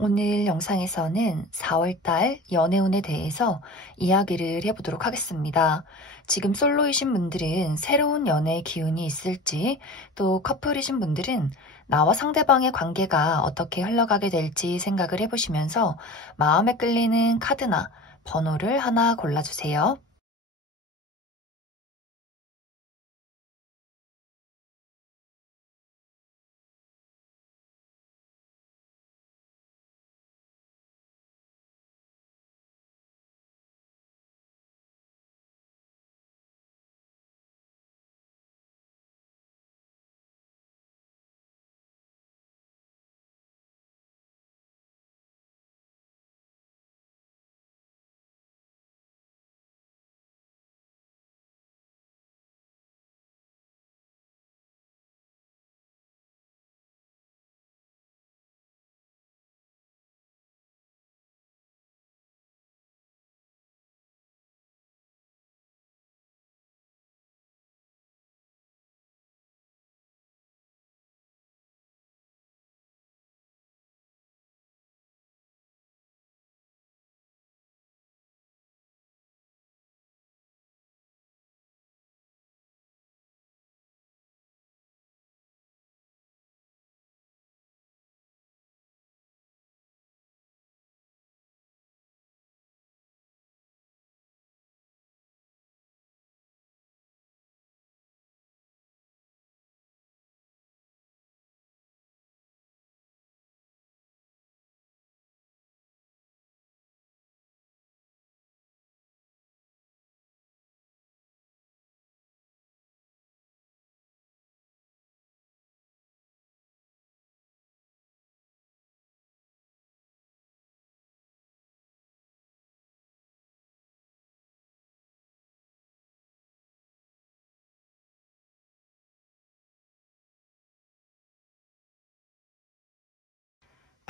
오늘 영상에서는 4월달 연애운에 대해서 이야기를 해보도록 하겠습니다. 지금 솔로이신 분들은 새로운 연애의 기운이 있을지, 또 커플이신 분들은 나와 상대방의 관계가 어떻게 흘러가게 될지 생각을 해보시면서 마음에 끌리는 카드나 번호를 하나 골라주세요.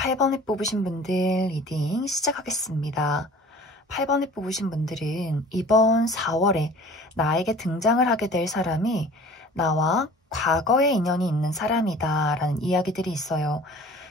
팔 8번을 뽑으신 분들 리딩 시작하겠습니다. 8번을 뽑으신 분들은 이번 4월에 나에게 등장을 하게 될 사람이 나와 과거의 인연이 있는 사람이다 라는 이야기들이 있어요.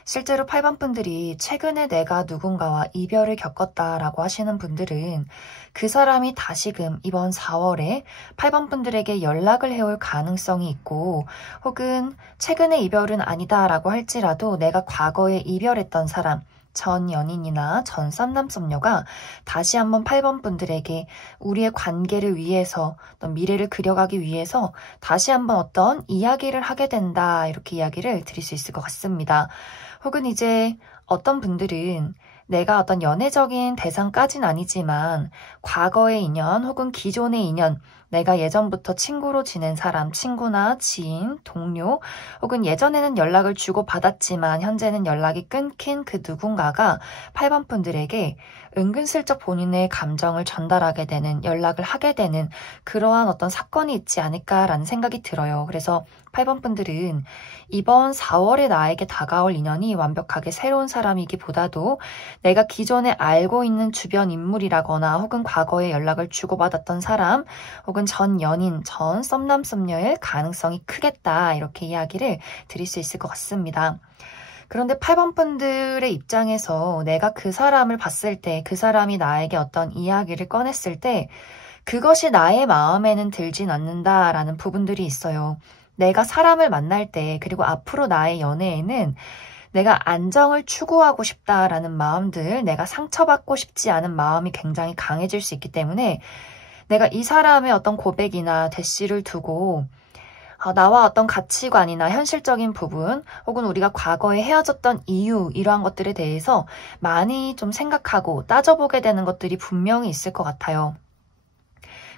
실제로 8번 분들이 최근에 내가 누군가와 이별을 겪었다라고 하시는 분들은 그 사람이 다시금 이번 4월에 8번 분들에게 연락을 해올 가능성이 있고, 혹은 최근의 이별은 아니다라고 할지라도 내가 과거에 이별했던 사람, 전 연인이나 전 썸남 썸녀가 다시 한번 8번 분들에게 우리의 관계를 위해서, 어떤 미래를 그려가기 위해서 다시 한번 어떤 이야기를 하게 된다, 이렇게 이야기를 드릴 수 있을 것 같습니다. 혹은 이제 어떤 분들은 내가 어떤 연애적인 대상까진 아니지만 과거의 인연 혹은 기존의 인연, 내가 예전부터 친구로 지낸 사람, 친구나 지인, 동료, 혹은 예전에는 연락을 주고받았지만 현재는 연락이 끊긴 그 누군가가 8번 분들에게 은근슬쩍 본인의 감정을 전달하게 되는, 연락을 하게 되는 그러한 어떤 사건이 있지 않을까라는 생각이 들어요. 그래서 8번 분들은 이번 4월에 나에게 다가올 인연이 완벽하게 새로운 사람이기보다도 내가 기존에 알고 있는 주변 인물이라거나 혹은 과거에 연락을 주고받았던 사람, 혹은 전 연인, 전 썸남 썸녀일 가능성이 크겠다, 이렇게 이야기를 드릴 수 있을 것 같습니다. 그런데 8번 분들의 입장에서 내가 그 사람을 봤을 때, 그 사람이 나에게 어떤 이야기를 꺼냈을 때 그것이 나의 마음에는 들진 않는다라는 부분들이 있어요. 내가 사람을 만날 때, 그리고 앞으로 나의 연애에는 내가 안정을 추구하고 싶다라는 마음들, 내가 상처받고 싶지 않은 마음이 굉장히 강해질 수 있기 때문에 내가 이 사람의 어떤 고백이나 대시를 두고 나와 어떤 가치관이나 현실적인 부분, 혹은 우리가 과거에 헤어졌던 이유, 이러한 것들에 대해서 많이 좀 생각하고 따져보게 되는 것들이 분명히 있을 것 같아요.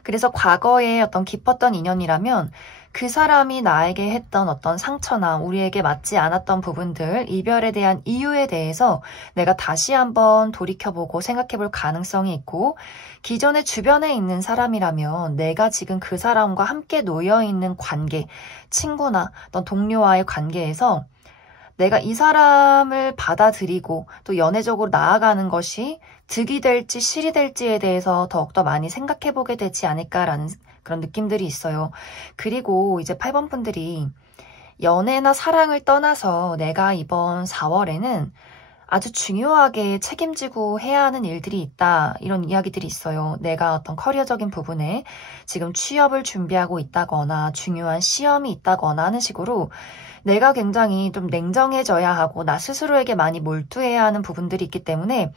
그래서 과거에 어떤 깊었던 인연이라면 그 사람이 나에게 했던 어떤 상처나 우리에게 맞지 않았던 부분들, 이별에 대한 이유에 대해서 내가 다시 한번 돌이켜보고 생각해볼 가능성이 있고, 기존의 주변에 있는 사람이라면 내가 지금 그 사람과 함께 놓여있는 관계, 친구나 어떤 동료와의 관계에서 내가 이 사람을 받아들이고 또 연애적으로 나아가는 것이 득이 될지 실이 될지에 대해서 더욱더 많이 생각해보게 되지 않을까라는 그런 느낌들이 있어요. 그리고 이제 8번 분들이 연애나 사랑을 떠나서 내가 이번 4월에는 아주 중요하게 책임지고 해야 하는 일들이 있다. 이런 이야기들이 있어요. 내가 어떤 커리어적인 부분에 지금 취업을 준비하고 있다거나 중요한 시험이 있다거나 하는 식으로 내가 굉장히 좀 냉정해져야 하고 나 스스로에게 많이 몰두해야 하는 부분들이 있기 때문에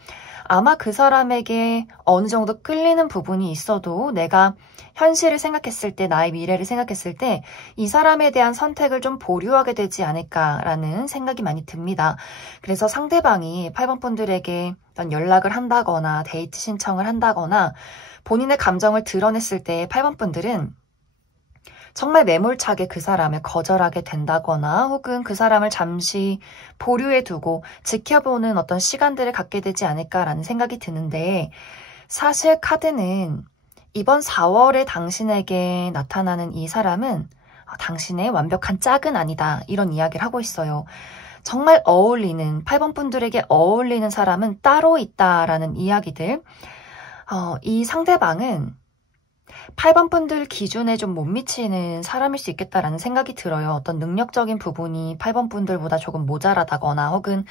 아마 그 사람에게 어느 정도 끌리는 부분이 있어도 내가 현실을 생각했을 때, 나의 미래를 생각했을 때 이 사람에 대한 선택을 좀 보류하게 되지 않을까라는 생각이 많이 듭니다. 그래서 상대방이 8번 분들에게 어떤 연락을 한다거나 데이트 신청을 한다거나 본인의 감정을 드러냈을 때 8번 분들은 정말 매몰차게 그 사람을 거절하게 된다거나 혹은 그 사람을 잠시 보류해 두고 지켜보는 어떤 시간들을 갖게 되지 않을까라는 생각이 드는데, 사실 카드는 이번 4월에 당신에게 나타나는 이 사람은 당신의 완벽한 짝은 아니다, 이런 이야기를 하고 있어요. 정말 어울리는, 8번 분들에게 어울리는 사람은 따로 있다라는 이야기들. 이 상대방은 8번 분들 기준에 좀 못 미치는 사람일 수 있겠다라는 생각이 들어요. 어떤 능력적인 부분이 8번 분들보다 조금 모자라다거나 혹은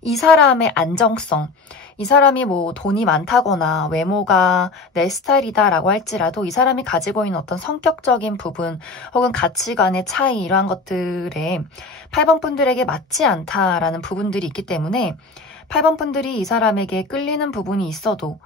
이 사람의 안정성, 이 사람이 뭐 돈이 많다거나 외모가 내 스타일이다라고 할지라도 이 사람이 가지고 있는 어떤 성격적인 부분 혹은 가치관의 차이, 이러한 것들에 8번 분들에게 맞지 않다라는 부분들이 있기 때문에 8번 분들이 이 사람에게 끌리는 부분이 있어도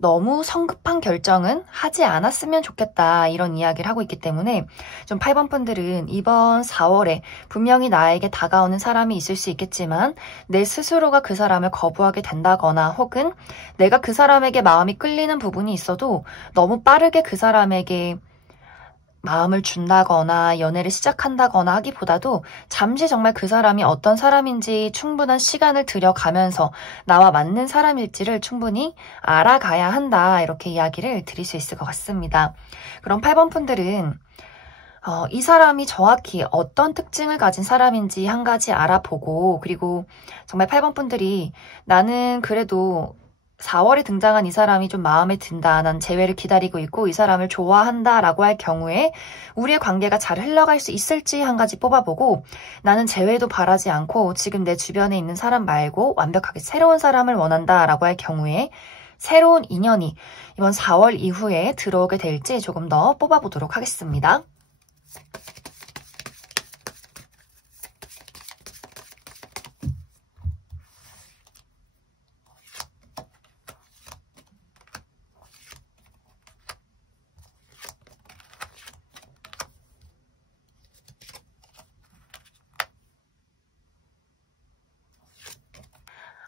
너무 성급한 결정은 하지 않았으면 좋겠다, 이런 이야기를 하고 있기 때문에 좀 8번 분들은 이번 4월에 분명히 나에게 다가오는 사람이 있을 수 있겠지만 내 스스로가 그 사람을 거부하게 된다거나 혹은 내가 그 사람에게 마음이 끌리는 부분이 있어도 너무 빠르게 그 사람에게 마음을 준다거나 연애를 시작한다거나 하기보다도 잠시 정말 그 사람이 어떤 사람인지 충분한 시간을 들여가면서 나와 맞는 사람일지를 충분히 알아가야 한다, 이렇게 이야기를 드릴 수 있을 것 같습니다. 그럼 8번 분들은 이 사람이 정확히 어떤 특징을 가진 사람인지 한 가지 알아보고, 그리고 정말 8번 분들이 나는 그래도 4월에 등장한 이 사람이 좀 마음에 든다, 난 재회를 기다리고 있고 이 사람을 좋아한다 라고 할 경우에 우리의 관계가 잘 흘러갈 수 있을지 한 가지 뽑아보고, 나는 재회도 바라지 않고 지금 내 주변에 있는 사람 말고 완벽하게 새로운 사람을 원한다 라고 할 경우에 새로운 인연이 이번 4월 이후에 들어오게 될지 조금 더 뽑아보도록 하겠습니다.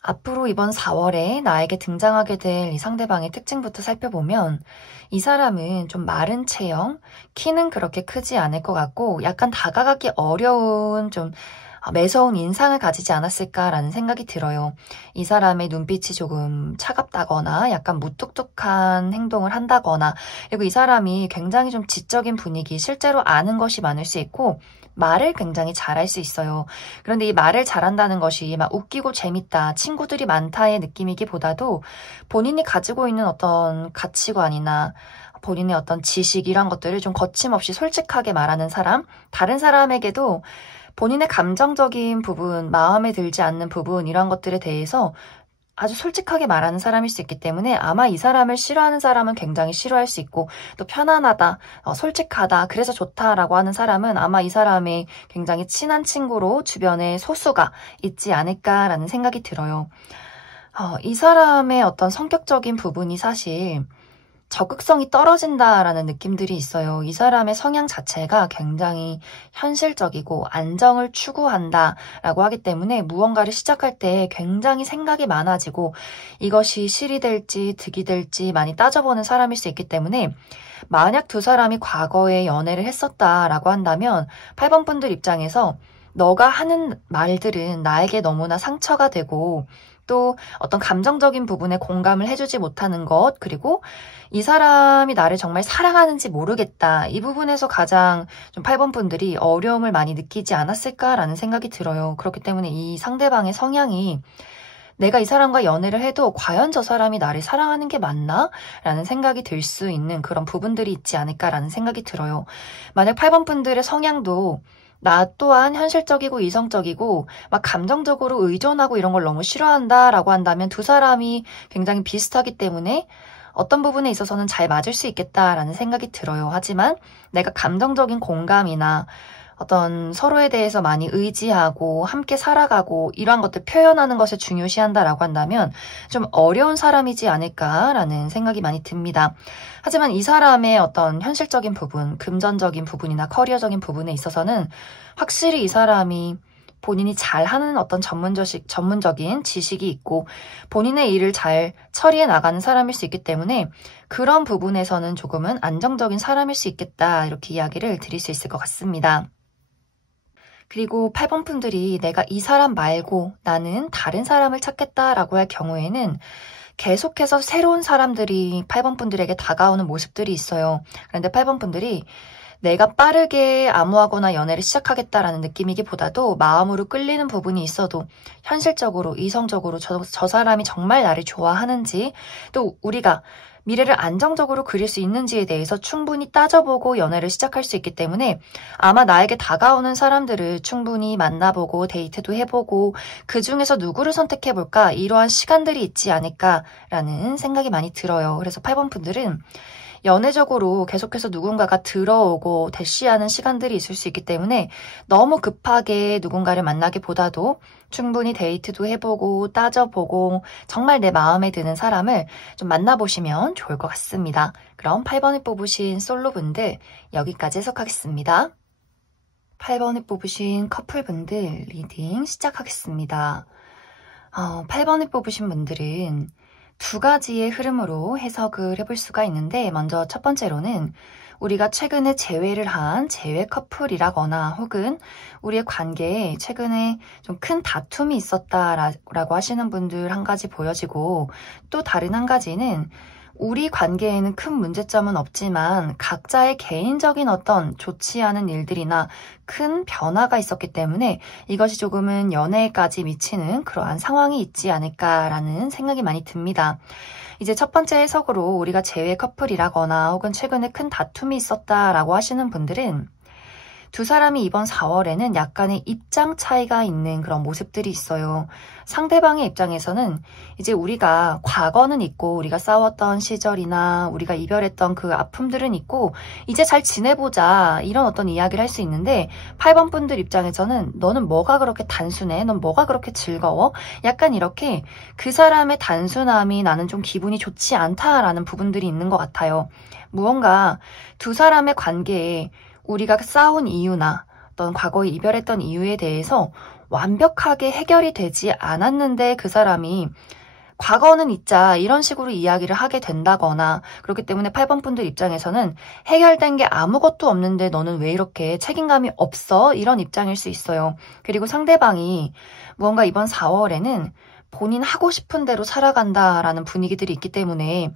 앞으로 이번 4월에 나에게 등장하게 될 이 상대방의 특징부터 살펴보면 이 사람은 좀 마른 체형, 키는 그렇게 크지 않을 것 같고 약간 다가가기 어려운 좀 매서운 인상을 가지지 않았을까라는 생각이 들어요. 이 사람의 눈빛이 조금 차갑다거나 약간 무뚝뚝한 행동을 한다거나, 그리고 이 사람이 굉장히 좀 지적인 분위기, 실제로 아는 것이 많을 수 있고 말을 굉장히 잘할 수 있어요. 그런데 이 말을 잘한다는 것이 막 웃기고 재밌다, 친구들이 많다의 느낌이기보다도 본인이 가지고 있는 어떤 가치관이나 본인의 어떤 지식, 이런 것들을 좀 거침없이 솔직하게 말하는 사람, 다른 사람에게도 본인의 감정적인 부분, 마음에 들지 않는 부분, 이런 것들에 대해서 아주 솔직하게 말하는 사람일 수 있기 때문에 아마 이 사람을 싫어하는 사람은 굉장히 싫어할 수 있고, 또 편안하다, 솔직하다, 그래서 좋다라고 하는 사람은 아마 이 사람의 굉장히 친한 친구로 주변에 소수가 있지 않을까라는 생각이 들어요. 이 사람의 어떤 성격적인 부분이 사실 적극성이 떨어진다라는 느낌들이 있어요. 이 사람의 성향 자체가 굉장히 현실적이고 안정을 추구한다라고 하기 때문에 무언가를 시작할 때 굉장히 생각이 많아지고 이것이 실이 될지 득이 될지 많이 따져보는 사람일 수 있기 때문에, 만약 두 사람이 과거에 연애를 했었다라고 한다면 8번 분들 입장에서 너가 하는 말들은 나에게 너무나 상처가 되고 또 어떤 감정적인 부분에 공감을 해주지 못하는 것, 그리고 이 사람이 나를 정말 사랑하는지 모르겠다, 이 부분에서 가장 좀 8번 분들이 어려움을 많이 느끼지 않았을까라는 생각이 들어요. 그렇기 때문에 이 상대방의 성향이 내가 이 사람과 연애를 해도 과연 저 사람이 나를 사랑하는 게 맞나? 라는 생각이 들 수 있는 그런 부분들이 있지 않을까라는 생각이 들어요. 만약 8번 분들의 성향도 나 또한 현실적이고 이성적이고 막 감정적으로 의존하고 이런 걸 너무 싫어한다라고 한다면 두 사람이 굉장히 비슷하기 때문에 어떤 부분에 있어서는 잘 맞을 수 있겠다라는 생각이 들어요. 하지만 내가 감정적인 공감이나 어떤 서로에 대해서 많이 의지하고 함께 살아가고 이러한 것들 표현하는 것을 중요시한다라고 한다면 좀 어려운 사람이지 않을까라는 생각이 많이 듭니다. 하지만 이 사람의 어떤 현실적인 부분, 금전적인 부분이나 커리어적인 부분에 있어서는 확실히 이 사람이 본인이 잘하는 어떤 전문적인 지식이 있고 본인의 일을 잘 처리해 나가는 사람일 수 있기 때문에 그런 부분에서는 조금은 안정적인 사람일 수 있겠다 이렇게 이야기를 드릴 수 있을 것 같습니다. 그리고 8번 분들이 내가 이 사람 말고 나는 다른 사람을 찾겠다라고 할 경우에는 계속해서 새로운 사람들이 8번 분들에게 다가오는 모습들이 있어요. 그런데 8번 분들이 내가 빠르게 아무하거나 연애를 시작하겠다라는 느낌이기보다도 마음으로 끌리는 부분이 있어도 현실적으로, 이성적으로 저 사람이 정말 나를 좋아하는지 또 우리가 미래를 안정적으로 그릴 수 있는지에 대해서 충분히 따져보고 연애를 시작할 수 있기 때문에 아마 나에게 다가오는 사람들을 충분히 만나보고 데이트도 해보고 그 중에서 누구를 선택해볼까 이러한 시간들이 있지 않을까라는 생각이 많이 들어요. 그래서 8번 분들은 연애적으로 계속해서 누군가가 들어오고 대시하는 시간들이 있을 수 있기 때문에 너무 급하게 누군가를 만나기보다도 충분히 데이트도 해보고 따져보고 정말 내 마음에 드는 사람을 좀 만나보시면 좋을 것 같습니다. 그럼 8번을 뽑으신 솔로분들 여기까지 해석하겠습니다. 8번을 뽑으신 커플분들 리딩 시작하겠습니다. 8번을 뽑으신 분들은 두 가지의 흐름으로 해석을 해볼 수가 있는데 먼저 첫 번째로는 우리가 최근에 재회를 한 재회 커플이라거나 혹은 우리의 관계에 최근에 좀 큰 다툼이 있었다라고 하시는 분들 한 가지 보여지고 또 다른 한 가지는 우리 관계에는 큰 문제점은 없지만 각자의 개인적인 어떤 좋지 않은 일들이나 큰 변화가 있었기 때문에 이것이 조금은 연애까지 미치는 그러한 상황이 있지 않을까라는 생각이 많이 듭니다. 이제 첫 번째 해석으로 우리가 재회 커플이라거나 혹은 최근에 큰 다툼이 있었다라고 하시는 분들은 두 사람이 이번 4월에는 약간의 입장 차이가 있는 그런 모습들이 있어요. 상대방의 입장에서는 이제 우리가 과거는 있고 우리가 싸웠던 시절이나 우리가 이별했던 그 아픔들은 있고 이제 잘 지내보자 이런 어떤 이야기를 할 수 있는데 8번 분들 입장에서는 너는 뭐가 그렇게 단순해? 넌 뭐가 그렇게 즐거워? 약간 이렇게 그 사람의 단순함이 나는 좀 기분이 좋지 않다라는 부분들이 있는 것 같아요. 무언가 두 사람의 관계에 우리가 싸운 이유나 어떤 과거에 이별했던 이유에 대해서 완벽하게 해결이 되지 않았는데 그 사람이 과거는 잊자 이런 식으로 이야기를 하게 된다거나 그렇기 때문에 8번 분들 입장에서는 해결된 게 아무것도 없는데 너는 왜 이렇게 책임감이 없어? 이런 입장일 수 있어요. 그리고 상대방이 무언가 이번 4월에는 본인 하고 싶은 대로 살아간다라는 분위기들이 있기 때문에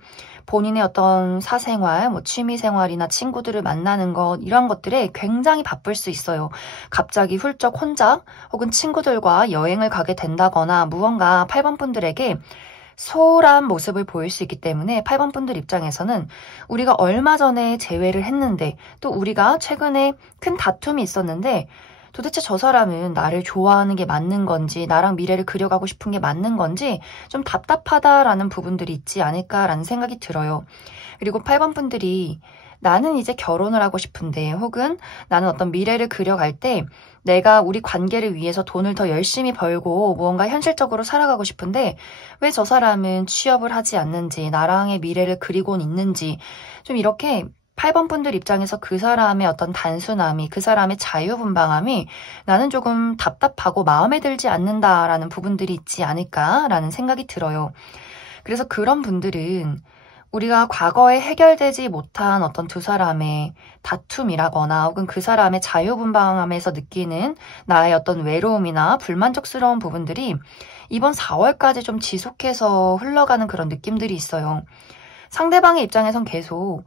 본인의 어떤 사생활, 취미생활이나 친구들을 만나는 것 이런 것들에 굉장히 바쁠 수 있어요. 갑자기 훌쩍 혼자 혹은 친구들과 여행을 가게 된다거나 무언가 8번 분들에게 소홀한 모습을 보일 수 있기 때문에 8번 분들 입장에서는 우리가 얼마 전에 재회를 했는데 또 우리가 최근에 큰 다툼이 있었는데 도대체 저 사람은 나를 좋아하는 게 맞는 건지 나랑 미래를 그려가고 싶은 게 맞는 건지 좀 답답하다라는 부분들이 있지 않을까라는 생각이 들어요. 그리고 8번 분들이 나는 이제 결혼을 하고 싶은데 혹은 나는 어떤 미래를 그려갈 때 내가 우리 관계를 위해서 돈을 더 열심히 벌고 무언가 현실적으로 살아가고 싶은데 왜 저 사람은 취업을 하지 않는지 나랑의 미래를 그리곤 있는지 좀 이렇게 8번 분들 입장에서 그 사람의 어떤 단순함이 그 사람의 자유분방함이 나는 조금 답답하고 마음에 들지 않는다라는 부분들이 있지 않을까라는 생각이 들어요. 그래서 그런 분들은 우리가 과거에 해결되지 못한 어떤 두 사람의 다툼이라거나 혹은 그 사람의 자유분방함에서 느끼는 나의 어떤 외로움이나 불만족스러운 부분들이 이번 4월까지 좀 지속해서 흘러가는 그런 느낌들이 있어요. 상대방의 입장에선 계속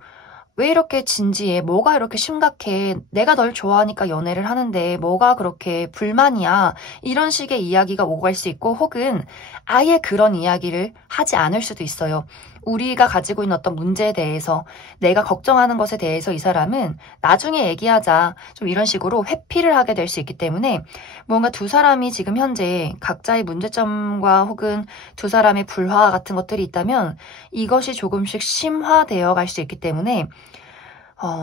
왜 이렇게 진지해? 뭐가 이렇게 심각해? 내가 널 좋아하니까 연애를 하는데 뭐가 그렇게 불만이야? 이런 식의 이야기가 오갈 수 있고 혹은 아예 그런 이야기를 하지 않을 수도 있어요. 우리가 가지고 있는 어떤 문제에 대해서 내가 걱정하는 것에 대해서 이 사람은 나중에 얘기하자 좀 이런 식으로 회피를 하게 될 수 있기 때문에 뭔가 두 사람이 지금 현재 각자의 문제점과 혹은 두 사람의 불화 같은 것들이 있다면 이것이 조금씩 심화되어 갈 수 있기 때문에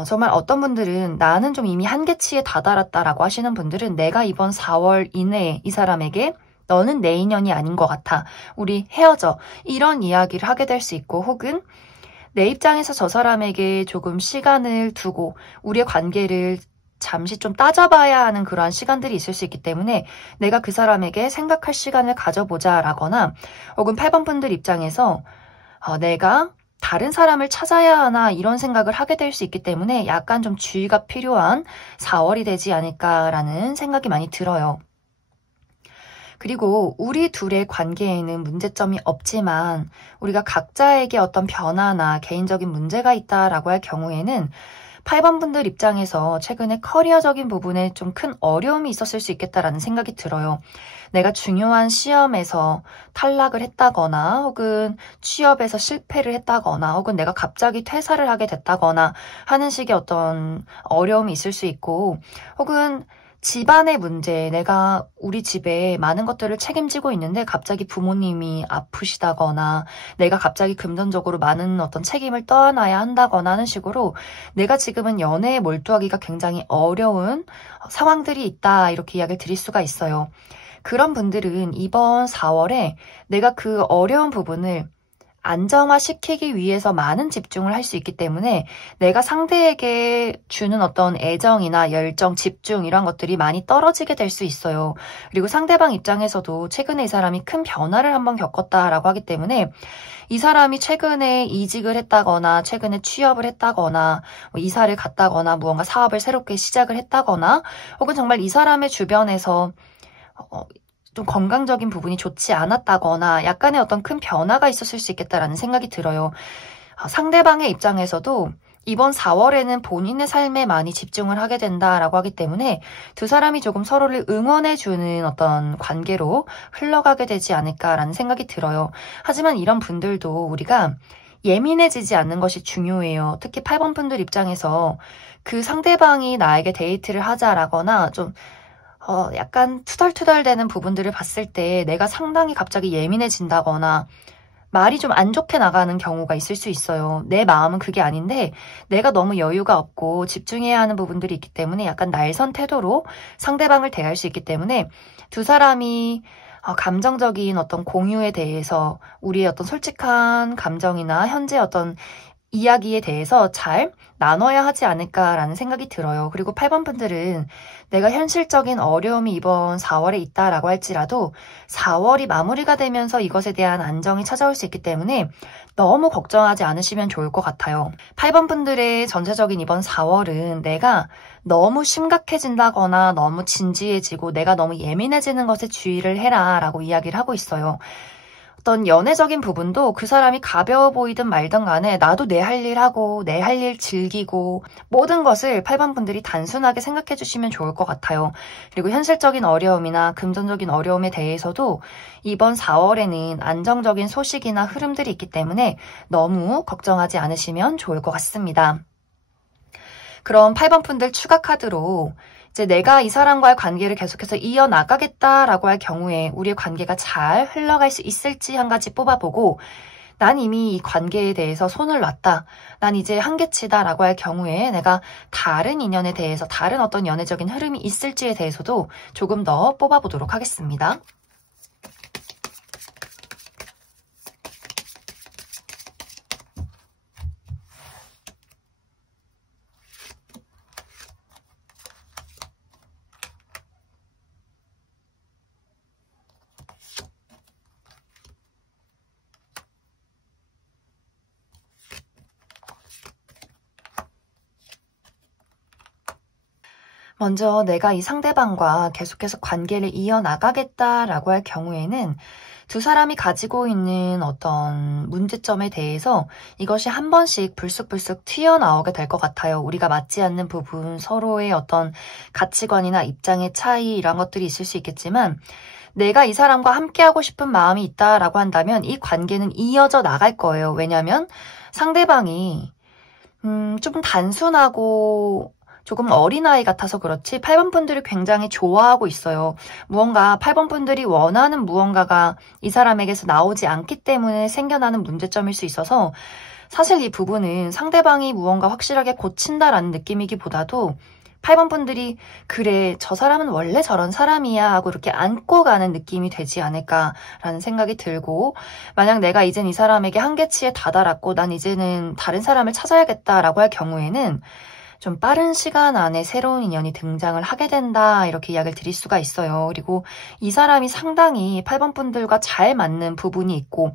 정말 어떤 분들은 나는 좀 이미 한계치에 다다랐다라고 하시는 분들은 내가 이번 4월 이내에 이 사람에게 너는 내 인연이 아닌 것 같아. 우리 헤어져. 이런 이야기를 하게 될 수 있고 혹은 내 입장에서 저 사람에게 조금 시간을 두고 우리의 관계를 잠시 좀 따져봐야 하는 그러한 시간들이 있을 수 있기 때문에 내가 그 사람에게 생각할 시간을 가져보자 라거나 혹은 8번 분들 입장에서 내가 다른 사람을 찾아야 하나 이런 생각을 하게 될 수 있기 때문에 약간 좀 주의가 필요한 4월이 되지 않을까라는 생각이 많이 들어요. 그리고 우리 둘의 관계에는 문제점이 없지만 우리가 각자에게 어떤 변화나 개인적인 문제가 있다라고 할 경우에는 8번 분들 입장에서 최근에 커리어적인 부분에 좀 큰 어려움이 있었을 수 있겠다라는 생각이 들어요. 내가 중요한 시험에서 탈락을 했다거나 혹은 취업에서 실패를 했다거나 혹은 내가 갑자기 퇴사를 하게 됐다거나 하는 식의 어떤 어려움이 있을 수 있고 혹은 집안의 문제, 내가 우리 집에 많은 것들을 책임지고 있는데 갑자기 부모님이 아프시다거나 내가 갑자기 금전적으로 많은 어떤 책임을 떠안아야 한다거나 하는 식으로 내가 지금은 연애에 몰두하기가 굉장히 어려운 상황들이 있다 이렇게 이야기를 드릴 수가 있어요. 그런 분들은 이번 4월에 내가 그 어려운 부분을 안정화시키기 위해서 많은 집중을 할 수 있기 때문에 내가 상대에게 주는 어떤 애정이나 열정, 집중 이런 것들이 많이 떨어지게 될 수 있어요. 그리고 상대방 입장에서도 최근에 이 사람이 큰 변화를 한번 겪었다라고 하기 때문에 이 사람이 최근에 이직을 했다거나 최근에 취업을 했다거나 이사를 갔다거나 무언가 사업을 새롭게 시작을 했다거나 혹은 정말 이 사람의 주변에서 좀 건강적인 부분이 좋지 않았다거나 약간의 어떤 큰 변화가 있었을 수 있겠다라는 생각이 들어요. 상대방의 입장에서도 이번 4월에는 본인의 삶에 많이 집중을 하게 된다라고 하기 때문에 두 사람이 조금 서로를 응원해주는 어떤 관계로 흘러가게 되지 않을까라는 생각이 들어요. 하지만 이런 분들도 우리가 예민해지지 않는 것이 중요해요. 특히 8번 분들 입장에서 그 상대방이 나에게 데이트를 하자라거나 좀 약간 투덜투덜대는 부분들을 봤을 때 내가 상당히 갑자기 예민해진다거나 말이 좀 안 좋게 나가는 경우가 있을 수 있어요. 내 마음은 그게 아닌데 내가 너무 여유가 없고 집중해야 하는 부분들이 있기 때문에 약간 날선 태도로 상대방을 대할 수 있기 때문에 두 사람이 감정적인 어떤 공유에 대해서 우리의 어떤 솔직한 감정이나 현재 어떤 이야기에 대해서 잘 나눠야 하지 않을까라는 생각이 들어요. 그리고 8번 분들은 내가 현실적인 어려움이 이번 4월에 있다라고 할지라도 4월이 마무리가 되면서 이것에 대한 안정이 찾아올 수 있기 때문에 너무 걱정하지 않으시면 좋을 것 같아요. 8번 분들의 전체적인 이번 4월은 내가 너무 심각해진다거나 너무 진지해지고 내가 너무 예민해지는 것에 주의를 해라 라고 이야기를 하고 있어요. 어떤 연애적인 부분도 그 사람이 가벼워 보이든 말든 간에 나도 내 할 일 하고 내 할 일 즐기고 모든 것을 8번 분들이 단순하게 생각해 주시면 좋을 것 같아요. 그리고 현실적인 어려움이나 금전적인 어려움에 대해서도 이번 4월에는 안정적인 소식이나 흐름들이 있기 때문에 너무 걱정하지 않으시면 좋을 것 같습니다. 그럼 8번 분들 추가 카드로 이제 내가 이 사람과의 관계를 계속해서 이어나가겠다라고 할 경우에 우리의 관계가 잘 흘러갈 수 있을지 한 가지 뽑아보고 난 이미 이 관계에 대해서 손을 놨다. 난 이제 한계치다라고 할 경우에 내가 다른 인연에 대해서 다른 어떤 연애적인 흐름이 있을지에 대해서도 조금 더 뽑아보도록 하겠습니다. 먼저 내가 이 상대방과 계속해서 관계를 이어나가겠다라고 할 경우에는 두 사람이 가지고 있는 어떤 문제점에 대해서 이것이 한 번씩 불쑥불쑥 튀어나오게 될 것 같아요. 우리가 맞지 않는 부분, 서로의 어떤 가치관이나 입장의 차이 이런 것들이 있을 수 있겠지만 내가 이 사람과 함께하고 싶은 마음이 있다라고 한다면 이 관계는 이어져 나갈 거예요. 왜냐하면 상대방이 좀 단순하고 조금 어린아이 같아서 그렇지 8번 분들을 굉장히 좋아하고 있어요. 무언가 8번 분들이 원하는 무언가가 이 사람에게서 나오지 않기 때문에 생겨나는 문제점일 수 있어서 사실 이 부분은 상대방이 무언가 확실하게 고친다라는 느낌이기보다도 8번 분들이 그래 저 사람은 원래 저런 사람이야 하고 이렇게 안고 가는 느낌이 되지 않을까라는 생각이 들고, 만약 내가 이젠 이 사람에게 한계치에 다다랐고 난 이제는 다른 사람을 찾아야겠다라고 할 경우에는 좀 빠른 시간 안에 새로운 인연이 등장을 하게 된다 이렇게 이야기를 드릴 수가 있어요. 그리고 이 사람이 상당히 8번 분들과 잘 맞는 부분이 있고,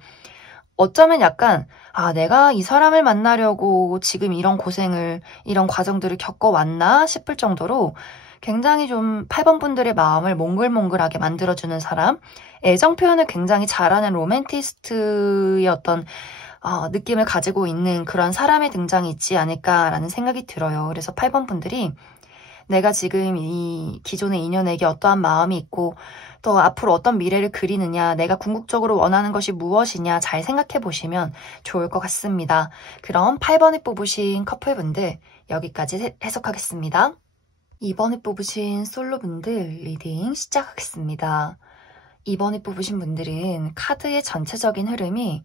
어쩌면 약간 내가 이 사람을 만나려고 지금 이런 고생을 이런 과정들을 겪어왔나 싶을 정도로 굉장히 좀 8번 분들의 마음을 몽글몽글하게 만들어주는 사람, 애정 표현을 굉장히 잘하는 로맨티스트의 어떤 느낌을 가지고 있는 그런 사람의 등장이 있지 않을까라는 생각이 들어요. 그래서 8번 분들이 내가 지금 이 기존의 인연에게 어떠한 마음이 있고 또 앞으로 어떤 미래를 그리느냐, 내가 궁극적으로 원하는 것이 무엇이냐 잘 생각해 보시면 좋을 것 같습니다. 그럼 8번에 뽑으신 커플분들 여기까지 해석하겠습니다. 2번에 뽑으신 솔로분들 리딩 시작하겠습니다. 2번에 뽑으신 분들은 카드의 전체적인 흐름이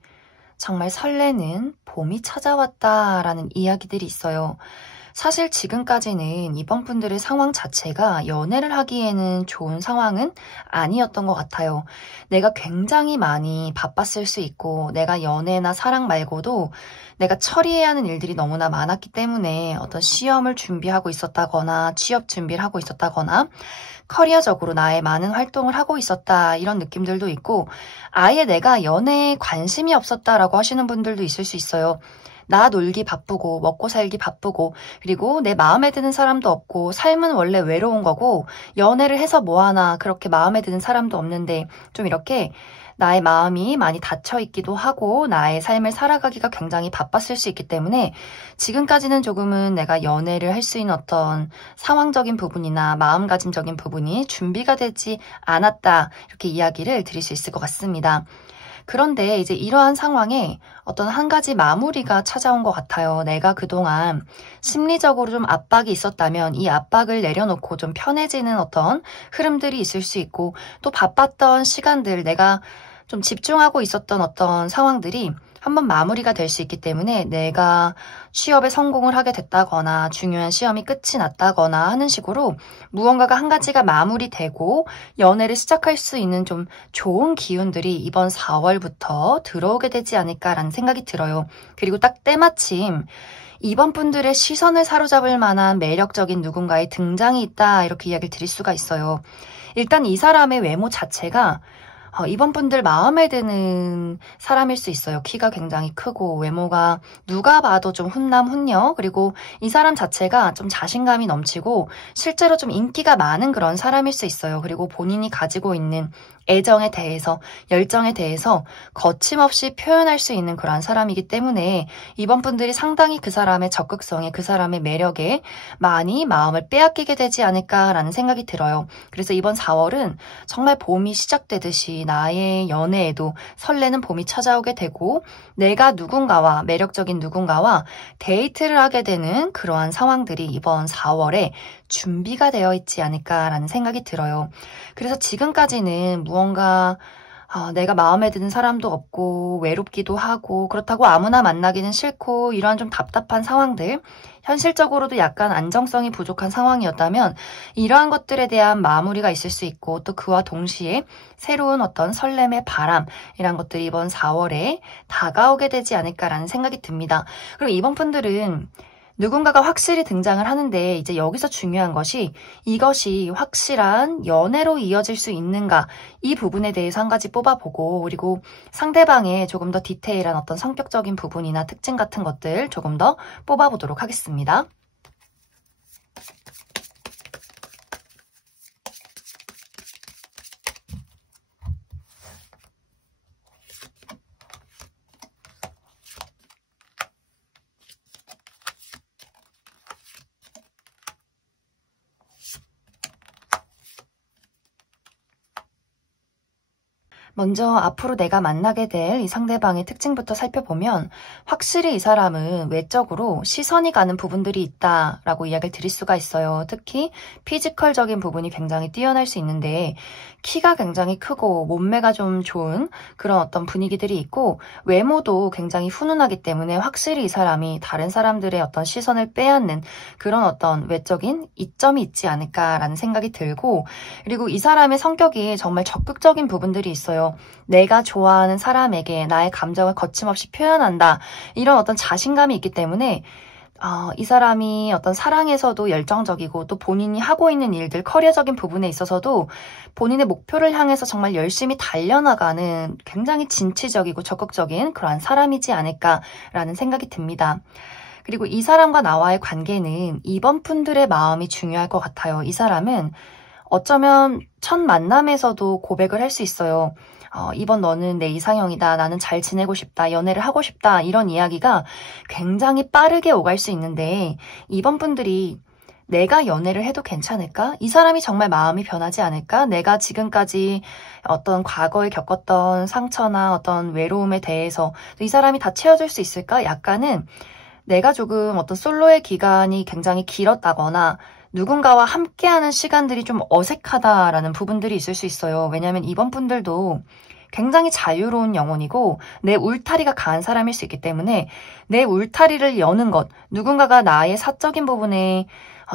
정말 설레는 봄이 찾아왔다라는 이야기들이 있어요. 사실 지금까지는 이번 분들의 상황 자체가 연애를 하기에는 좋은 상황은 아니었던 것 같아요. 내가 굉장히 많이 바빴을 수 있고 내가 연애나 사랑 말고도 내가 처리해야 하는 일들이 너무나 많았기 때문에 어떤 시험을 준비하고 있었다거나 취업 준비를 하고 있었다거나 커리어적으로 나의 많은 활동을 하고 있었다 이런 느낌들도 있고, 아예 내가 연애에 관심이 없었다라고 하시는 분들도 있을 수 있어요. 나 놀기 바쁘고 먹고 살기 바쁘고 그리고 내 마음에 드는 사람도 없고 삶은 원래 외로운 거고 연애를 해서 뭐하나 그렇게 마음에 드는 사람도 없는데 좀 이렇게 나의 마음이 많이 닫혀 있기도 하고 나의 삶을 살아가기가 굉장히 바빴을 수 있기 때문에 지금까지는 조금은 내가 연애를 할 수 있는 어떤 상황적인 부분이나 마음가짐적인 부분이 준비가 되지 않았다 이렇게 이야기를 드릴 수 있을 것 같습니다. 그런데 이제 이러한 상황에 어떤 한 가지 마무리가 찾아온 것 같아요. 내가 그동안 심리적으로 좀 압박이 있었다면 이 압박을 내려놓고 좀 편해지는 어떤 흐름들이 있을 수 있고, 또 바빴던 시간들 내가 좀 집중하고 있었던 어떤 상황들이 한번 마무리가 될 수 있기 때문에 내가 취업에 성공을 하게 됐다거나 중요한 시험이 끝이 났다거나 하는 식으로 무언가가 한 가지가 마무리되고 연애를 시작할 수 있는 좀 좋은 기운들이 이번 4월부터 들어오게 되지 않을까라는 생각이 들어요. 그리고 딱 때마침 이번 분들의 시선을 사로잡을 만한 매력적인 누군가의 등장이 있다 이렇게 이야기를 드릴 수가 있어요. 일단 이 사람의 외모 자체가 이번 분들 마음에 드는 사람일 수 있어요. 키가 굉장히 크고 외모가 누가 봐도 좀 훈남 훈녀, 그리고 이 사람 자체가 좀 자신감이 넘치고 실제로 좀 인기가 많은 그런 사람일 수 있어요. 그리고 본인이 가지고 있는 애정에 대해서, 열정에 대해서 거침없이 표현할 수 있는 그런 사람이기 때문에 이번 분들이 상당히 그 사람의 적극성에, 그 사람의 매력에 많이 마음을 빼앗기게 되지 않을까라는 생각이 들어요. 그래서 이번 4월은 정말 봄이 시작되듯이 나의 연애에도 설레는 봄이 찾아오게 되고 내가 누군가와, 매력적인 누군가와 데이트를 하게 되는 그러한 상황들이 이번 4월에 준비가 되어 있지 않을까라는 생각이 들어요. 그래서 지금까지는 무언가 내가 마음에 드는 사람도 없고 외롭기도 하고 그렇다고 아무나 만나기는 싫고 이러한 좀 답답한 상황들, 현실적으로도 약간 안정성이 부족한 상황이었다면 이러한 것들에 대한 마무리가 있을 수 있고, 또 그와 동시에 새로운 어떤 설렘의 바람 이런 것들이 이번 4월에 다가오게 되지 않을까라는 생각이 듭니다. 그리고 이번 분들은 누군가가 확실히 등장을 하는데 이제 여기서 중요한 것이 이것이 확실한 연애로 이어질 수 있는가, 이 부분에 대해서 한 가지 뽑아보고, 그리고 상대방의 조금 더 디테일한 어떤 성격적인 부분이나 특징 같은 것들 조금 더 뽑아보도록 하겠습니다. 먼저 앞으로 내가 만나게 될 이 상대방의 특징부터 살펴보면 확실히 이 사람은 외적으로 시선이 가는 부분들이 있다라고 이야기를 드릴 수가 있어요. 특히 피지컬적인 부분이 굉장히 뛰어날 수 있는데 키가 굉장히 크고 몸매가 좀 좋은 그런 어떤 분위기들이 있고 외모도 굉장히 훈훈하기 때문에 확실히 이 사람이 다른 사람들의 어떤 시선을 빼앗는 그런 어떤 외적인 이점이 있지 않을까라는 생각이 들고, 그리고 이 사람의 성격이 정말 적극적인 부분들이 있어요. 내가 좋아하는 사람에게 나의 감정을 거침없이 표현한다. 이런 어떤 자신감이 있기 때문에 이 사람이 어떤 사랑에서도 열정적이고 또 본인이 하고 있는 일들, 커리어적인 부분에 있어서도 본인의 목표를 향해서 정말 열심히 달려나가는 굉장히 진취적이고 적극적인 그러한 사람이지 않을까라는 생각이 듭니다. 그리고 이 사람과 나와의 관계는 이번 분들의 마음이 중요할 것 같아요. 이 사람은 어쩌면 첫 만남에서도 고백을 할 수 있어요. 이번 너는 내 이상형이다. 나는 잘 지내고 싶다. 연애를 하고 싶다. 이런 이야기가 굉장히 빠르게 오갈 수 있는데 이번 분들이 내가 연애를 해도 괜찮을까? 이 사람이 정말 마음이 변하지 않을까? 내가 지금까지 어떤 과거에 겪었던 상처나 어떤 외로움에 대해서 이 사람이 다 채워줄 수 있을까? 약간은 내가 조금 어떤 솔로의 기간이 굉장히 길었다거나 누군가와 함께하는 시간들이 좀 어색하다라는 부분들이 있을 수 있어요. 왜냐하면 이번 분들도 굉장히 자유로운 영혼이고 내 울타리가 강한 사람일 수 있기 때문에 내 울타리를 여는 것, 누군가가 나의 사적인 부분에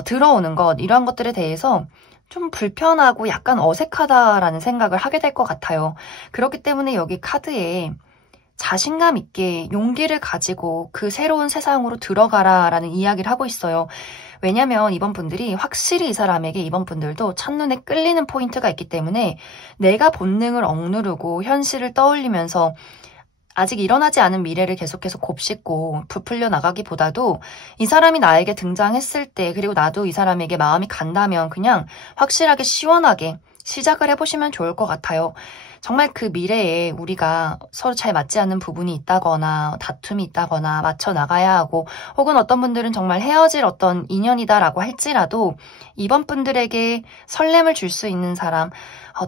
들어오는 것, 이러한 것들에 대해서 좀 불편하고 약간 어색하다라는 생각을 하게 될 것 같아요. 그렇기 때문에 여기 카드에 자신감 있게 용기를 가지고 그 새로운 세상으로 들어가라라는 이야기를 하고 있어요. 왜냐면 이번 분들이 확실히 이 사람에게 이번 분들도 첫눈에 끌리는 포인트가 있기 때문에 내가 본능을 억누르고 현실을 떠올리면서 아직 일어나지 않은 미래를 계속해서 곱씹고 부풀려 나가기보다도 이 사람이 나에게 등장했을 때, 그리고 나도 이 사람에게 마음이 간다면 그냥 확실하게 시원하게 시작을 해보시면 좋을 것 같아요. 정말 그 미래에 우리가 서로 잘 맞지 않는 부분이 있다거나 다툼이 있다거나 맞춰 나가야 하고, 혹은 어떤 분들은 정말 헤어질 어떤 인연이다라고 할지라도 이번 분들에게 설렘을 줄 수 있는 사람,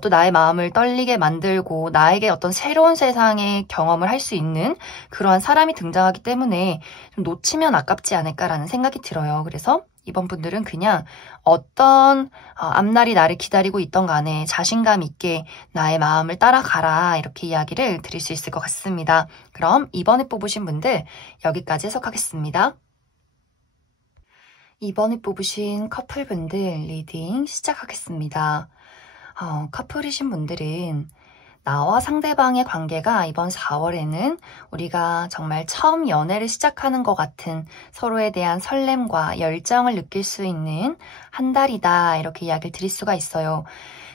또 나의 마음을 떨리게 만들고 나에게 어떤 새로운 세상의 경험을 할 수 있는 그러한 사람이 등장하기 때문에 좀 놓치면 아깝지 않을까라는 생각이 들어요. 그래서 이번 분들은 그냥 어떤 앞날이 나를 기다리고 있던 간에 자신감 있게 나의 마음을 따라가라, 이렇게 이야기를 드릴 수 있을 것 같습니다. 그럼 이번에 뽑으신 분들 여기까지 해석하겠습니다. 이번에 뽑으신 커플분들 리딩 시작하겠습니다. 커플이신 분들은 나와 상대방의 관계가 이번 4월에는 우리가 정말 처음 연애를 시작하는 것 같은 서로에 대한 설렘과 열정을 느낄 수 있는 한 달이다, 이렇게 이야기를 드릴 수가 있어요.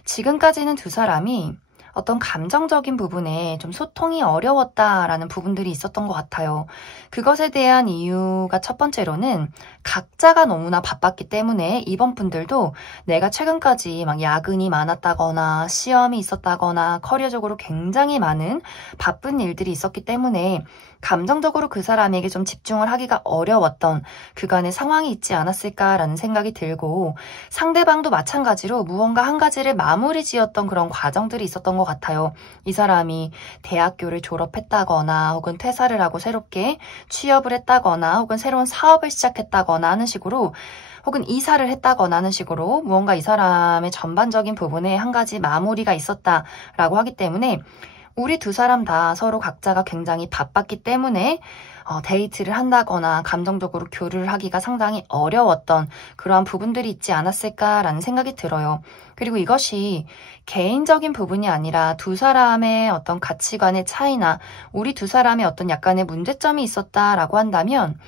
지금까지는 두 사람이 어떤 감정적인 부분에 좀 소통이 어려웠다라는 부분들이 있었던 것 같아요. 그것에 대한 이유가 첫 번째로는 각자가 너무나 바빴기 때문에 이번 분들도 내가 최근까지 막 야근이 많았다거나 시험이 있었다거나 커리어적으로 굉장히 많은 바쁜 일들이 있었기 때문에 감정적으로 그 사람에게 좀 집중을 하기가 어려웠던 그간의 상황이 있지 않았을까라는 생각이 들고, 상대방도 마찬가지로 무언가 한 가지를 마무리 지었던 그런 과정들이 있었던 것 같아요. 이 사람이 대학교를 졸업했다거나 혹은 퇴사를 하고 새롭게 취업을 했다거나 혹은 새로운 사업을 시작했다거나 하는 식으로, 혹은 이사를 했다거나 하는 식으로 무언가 이 사람의 전반적인 부분에 한 가지 마무리가 있었다라고 하기 때문에 우리 두 사람 다 서로 각자가 굉장히 바빴기 때문에 데이트를 한다거나 감정적으로 교류를 하기가 상당히 어려웠던 그러한 부분들이 있지 않았을까라는 생각이 들어요. 그리고 이것이 개인적인 부분이 아니라 두 사람의 어떤 가치관의 차이나 우리 두 사람의 어떤 약간의 문제점이 있었다라고 한다면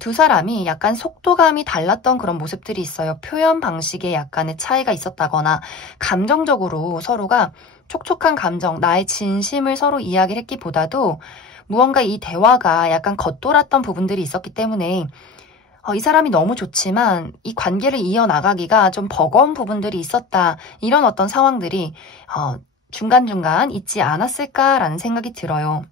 두 사람이 약간 속도감이 달랐던 그런 모습들이 있어요. 표현 방식에 약간의 차이가 있었다거나 감정적으로 서로가 촉촉한 감정, 나의 진심을 서로 이야기를 했기보다도 무언가 이 대화가 약간 겉돌았던 부분들이 있었기 때문에 이 사람이 너무 좋지만 이 관계를 이어나가기가 좀 버거운 부분들이 있었다, 이런 어떤 상황들이 중간중간 있지 않았을까라는 생각이 들어요.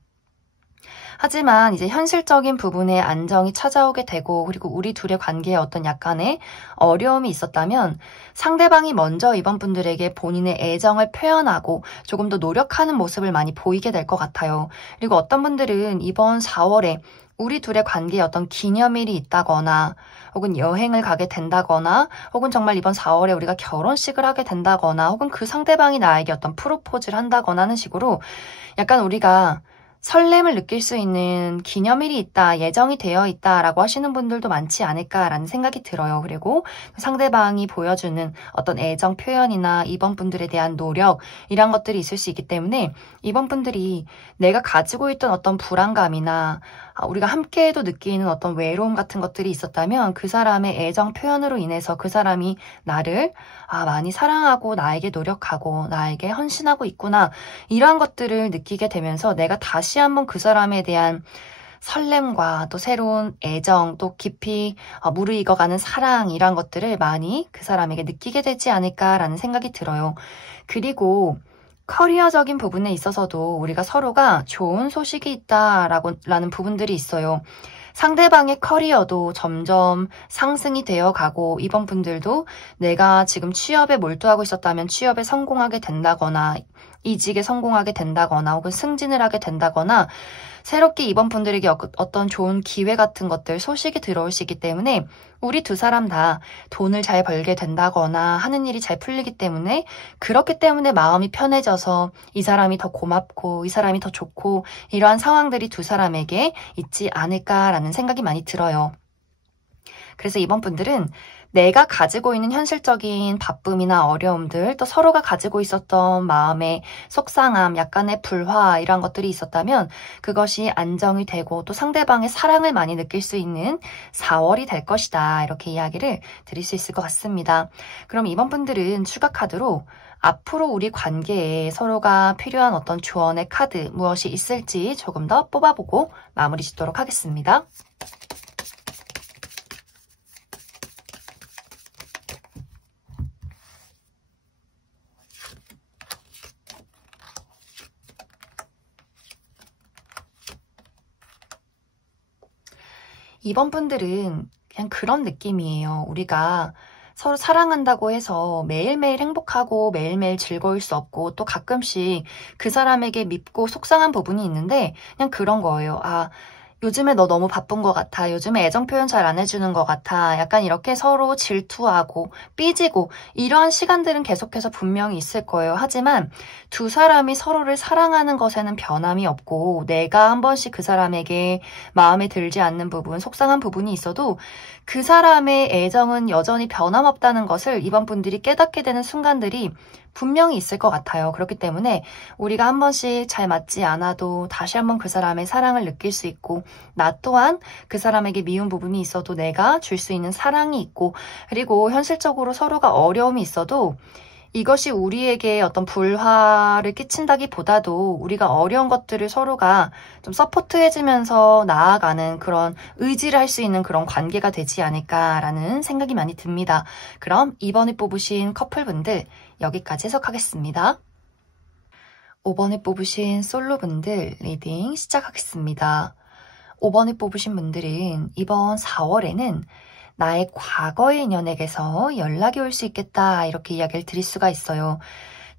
하지만 이제 현실적인 부분에 안정이 찾아오게 되고 그리고 우리 둘의 관계에 어떤 약간의 어려움이 있었다면 상대방이 먼저 이번 분들에게 본인의 애정을 표현하고 조금 더 노력하는 모습을 많이 보이게 될 것 같아요. 그리고 어떤 분들은 이번 4월에 우리 둘의 관계에 어떤 기념일이 있다거나 혹은 여행을 가게 된다거나 혹은 정말 이번 4월에 우리가 결혼식을 하게 된다거나 혹은 그 상대방이 나에게 어떤 프로포즈를 한다거나 하는 식으로 약간 우리가 설렘을 느낄 수 있는 기념일이 있다, 예정이 되어 있다라고 하시는 분들도 많지 않을까라는 생각이 들어요. 그리고 상대방이 보여주는 어떤 애정 표현이나 이번 분들에 대한 노력 이런 것들이 있을 수 있기 때문에 이번 분들이 내가 가지고 있던 어떤 불안감이나 우리가 함께해도 느끼는 어떤 외로움 같은 것들이 있었다면 그 사람의 애정 표현으로 인해서 그 사람이 나를 많이 사랑하고 나에게 노력하고 나에게 헌신하고 있구나 이러한 것들을 느끼게 되면서 내가 다시 한번 그 사람에 대한 설렘과 또 새로운 애정 또 깊이 무르익어가는 사랑 이런 것들을 많이 그 사람에게 느끼게 되지 않을까라는 생각이 들어요. 그리고 커리어적인 부분에 있어서도 우리가 서로가 좋은 소식이 있다라는 부분들이 있어요. 상대방의 커리어도 점점 상승이 되어 가고 이번 분들도 내가 지금 취업에 몰두하고 있었다면 취업에 성공하게 된다거나 이직에 성공하게 된다거나 혹은 승진을 하게 된다거나 새롭게 이번 분들에게 어떤 좋은 기회 같은 것들 소식이 들어올 수 있기 때문에 우리 두 사람 다 돈을 잘 벌게 된다거나 하는 일이 잘 풀리기 때문에 그렇기 때문에 마음이 편해져서 이 사람이 더 고맙고 이 사람이 더 좋고 이러한 상황들이 두 사람에게 있지 않을까라는 생각이 많이 들어요. 그래서 이번 분들은 내가 가지고 있는 현실적인 바쁨이나 어려움들, 또 서로가 가지고 있었던 마음의 속상함, 약간의 불화 이런 것들이 있었다면 그것이 안정이 되고 또 상대방의 사랑을 많이 느낄 수 있는 4월이 될 것이다. 이렇게 이야기를 드릴 수 있을 것 같습니다. 그럼 이번 분들은 추가 카드로 앞으로 우리 관계에 서로가 필요한 어떤 조언의 카드 무엇이 있을지 조금 더 뽑아보고 마무리 짓도록 하겠습니다. 2번 분들은 그냥 그런 느낌이에요. 우리가 서로 사랑한다고 해서 매일매일 행복하고 매일매일 즐거울 수 없고 또 가끔씩 그 사람에게 밉고 속상한 부분이 있는데 그냥 그런 거예요. 요즘에 너 너무 바쁜 것 같아. 요즘에 애정 표현 잘 안 해주는 것 같아. 약간 이렇게 서로 질투하고 삐지고 이러한 시간들은 계속해서 분명히 있을 거예요. 하지만 두 사람이 서로를 사랑하는 것에는 변함이 없고 내가 한 번씩 그 사람에게 마음에 들지 않는 부분, 속상한 부분이 있어도 그 사람의 애정은 여전히 변함없다는 것을 이번 분들이 깨닫게 되는 순간들이 분명히 있을 것 같아요. 그렇기 때문에 우리가 한 번씩 잘 맞지 않아도 다시 한번 그 사람의 사랑을 느낄 수 있고 나 또한 그 사람에게 미운 부분이 있어도 내가 줄 수 있는 사랑이 있고 그리고 현실적으로 서로가 어려움이 있어도 이것이 우리에게 어떤 불화를 끼친다기보다도 우리가 어려운 것들을 서로가 좀 서포트해주면서 나아가는 그런 의지를 할 수 있는 그런 관계가 되지 않을까라는 생각이 많이 듭니다. 그럼 이번에 뽑으신 커플분들 여기까지 해석하겠습니다. 5번에 뽑으신 솔로분들 리딩 시작하겠습니다. 5번에 뽑으신 분들은 이번 4월에는 나의 과거의 인연에게서 연락이 올 수 있겠다 이렇게 이야기를 드릴 수가 있어요.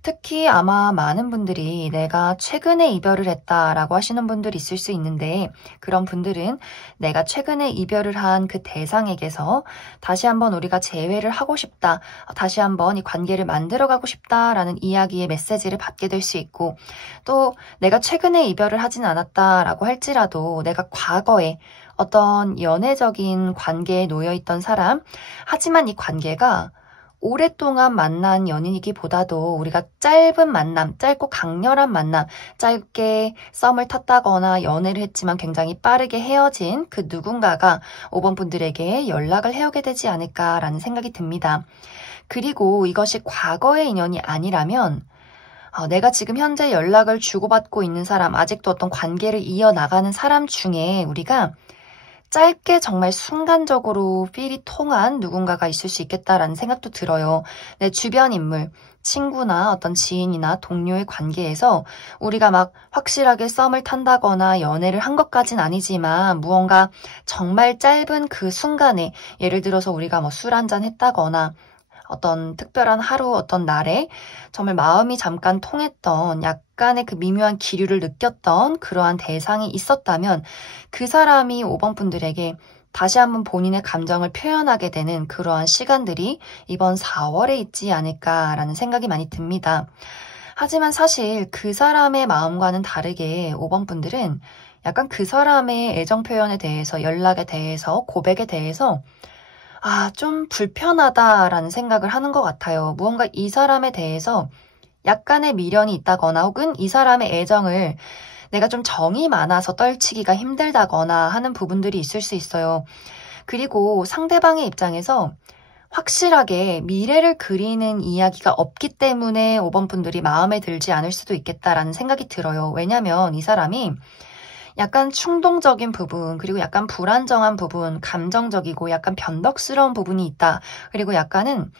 특히 아마 많은 분들이 내가 최근에 이별을 했다라고 하시는 분들이 있을 수 있는데 그런 분들은 내가 최근에 이별을 한 그 대상에게서 다시 한번 우리가 재회를 하고 싶다, 다시 한번 이 관계를 만들어가고 싶다라는 이야기의 메시지를 받게 될 수 있고 또 내가 최근에 이별을 하진 않았다라고 할지라도 내가 과거에 어떤 연애적인 관계에 놓여있던 사람 하지만 이 관계가 오랫동안 만난 연인이기보다도 우리가 짧은 만남, 짧고 강렬한 만남, 짧게 썸을 탔다거나 연애를 했지만 굉장히 빠르게 헤어진 그 누군가가 5번 분들에게 연락을 해오게 되지 않을까라는 생각이 듭니다. 그리고 이것이 과거의 인연이 아니라면 내가 지금 현재 연락을 주고받고 있는 사람, 아직도 어떤 관계를 이어나가는 사람 중에 우리가 짧게 정말 순간적으로 필이 통한 누군가가 있을 수 있겠다라는 생각도 들어요. 내 주변 인물, 친구나 어떤 지인이나 동료의 관계에서 우리가 막 확실하게 썸을 탄다거나 연애를 한 것까진 아니지만 무언가 정말 짧은 그 순간에 예를 들어서 우리가 뭐 술 한잔 했다거나 어떤 특별한 하루, 어떤 날에 정말 마음이 잠깐 통했던 약간의 그 미묘한 기류를 느꼈던 그러한 대상이 있었다면 그 사람이 5번 분들에게 다시 한번 본인의 감정을 표현하게 되는 그러한 시간들이 이번 4월에 있지 않을까라는 생각이 많이 듭니다. 하지만 사실 그 사람의 마음과는 다르게 5번 분들은 약간 그 사람의 애정 표현에 대해서, 연락에 대해서, 고백에 대해서 좀 불편하다라는 생각을 하는 것 같아요. 무언가 이 사람에 대해서 약간의 미련이 있다거나 혹은 이 사람의 애정을 내가 좀 정이 많아서 떨치기가 힘들다거나 하는 부분들이 있을 수 있어요. 그리고 상대방의 입장에서 확실하게 미래를 그리는 이야기가 없기 때문에 5번 분들이 마음에 들지 않을 수도 있겠다라는 생각이 들어요. 왜냐면 이 사람이 약간 충동적인 부분, 그리고 약간 불안정한 부분, 감정적이고 약간 변덕스러운 부분이 있다. 그리고 약간은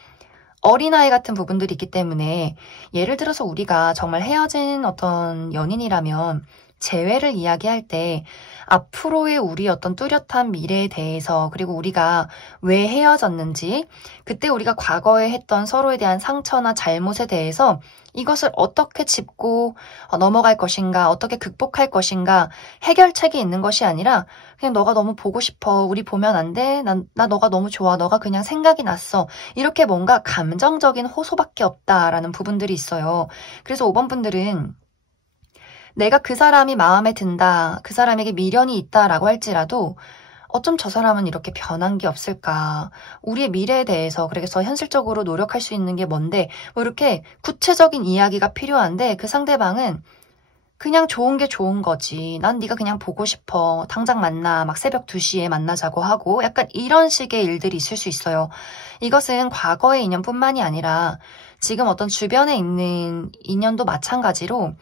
어린아이 같은 부분들이 있기 때문에 예를 들어서 우리가 정말 헤어진 어떤 연인이라면 재회를 이야기할 때 앞으로의 우리 어떤 뚜렷한 미래에 대해서 그리고 우리가 왜 헤어졌는지 그때 우리가 과거에 했던 서로에 대한 상처나 잘못에 대해서 이것을 어떻게 짚고 넘어갈 것인가, 어떻게 극복할 것인가 해결책이 있는 것이 아니라 그냥 너가 너무 보고 싶어, 우리 보면 안 돼? 나 너가 너무 좋아, 너가 그냥 생각이 났어. 이렇게 뭔가 감정적인 호소밖에 없다라는 부분들이 있어요. 그래서 5번 분들은 내가 그 사람이 마음에 든다, 그 사람에게 미련이 있다라고 할지라도 어쩜 저 사람은 이렇게 변한 게 없을까? 우리의 미래에 대해서 그래서 현실적으로 노력할 수 있는 게 뭔데? 뭐 이렇게 구체적인 이야기가 필요한데 그 상대방은 그냥 좋은 게 좋은 거지. 난 네가 그냥 보고 싶어. 당장 만나. 막 새벽 2시에 만나자고 하고 약간 이런 식의 일들이 있을 수 있어요. 이것은 과거의 인연뿐만이 아니라 지금 어떤 주변에 있는 인연도 마찬가지로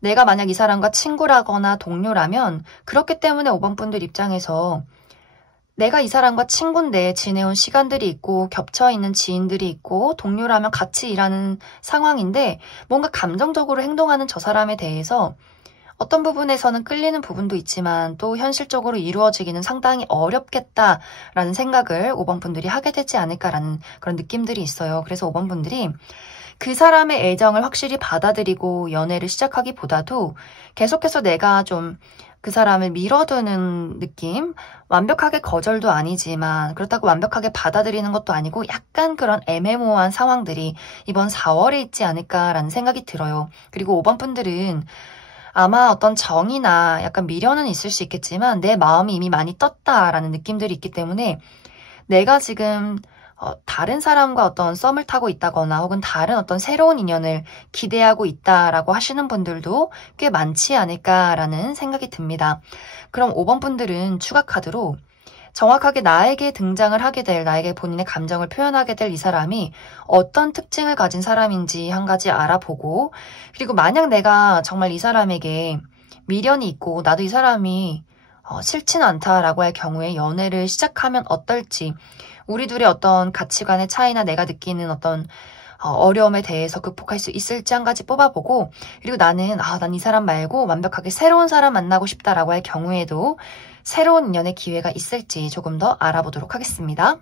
내가 만약 이 사람과 친구라거나 동료라면 그렇기 때문에 5번 분들 입장에서 내가 이 사람과 친구인데 지내온 시간들이 있고 겹쳐있는 지인들이 있고 동료라면 같이 일하는 상황인데 뭔가 감정적으로 행동하는 저 사람에 대해서 어떤 부분에서는 끌리는 부분도 있지만 또 현실적으로 이루어지기는 상당히 어렵겠다라는 생각을 5번 분들이 하게 되지 않을까라는 그런 느낌들이 있어요. 그래서 5번 분들이 그 사람의 애정을 확실히 받아들이고 연애를 시작하기보다도 계속해서 내가 좀 그 사람을 밀어두는 느낌? 완벽하게 거절도 아니지만 그렇다고 완벽하게 받아들이는 것도 아니고 약간 그런 애매모호한 상황들이 이번 4월에 있지 않을까라는 생각이 들어요. 그리고 5번 분들은 아마 어떤 정이나 약간 미련은 있을 수 있겠지만 내 마음이 이미 많이 떴다라는 느낌들이 있기 때문에 내가 지금 다른 사람과 어떤 썸을 타고 있다거나 혹은 다른 어떤 새로운 인연을 기대하고 있다라고 하시는 분들도 꽤 많지 않을까라는 생각이 듭니다. 그럼 5번 분들은 추가 카드로 정확하게 나에게 등장을 하게 될, 나에게 본인의 감정을 표현하게 될 이 사람이 어떤 특징을 가진 사람인지 한 가지 알아보고 그리고 만약 내가 정말 이 사람에게 미련이 있고 나도 이 사람이 싫진 않다라고 할 경우에 연애를 시작하면 어떨지 우리 둘의 어떤 가치관의 차이나 내가 느끼는 어떤 어려움에 대해서 극복할 수 있을지 한 가지 뽑아보고 그리고 난 이 사람 말고 완벽하게 새로운 사람 만나고 싶다라고 할 경우에도 새로운 인연의 기회가 있을지 조금 더 알아보도록 하겠습니다.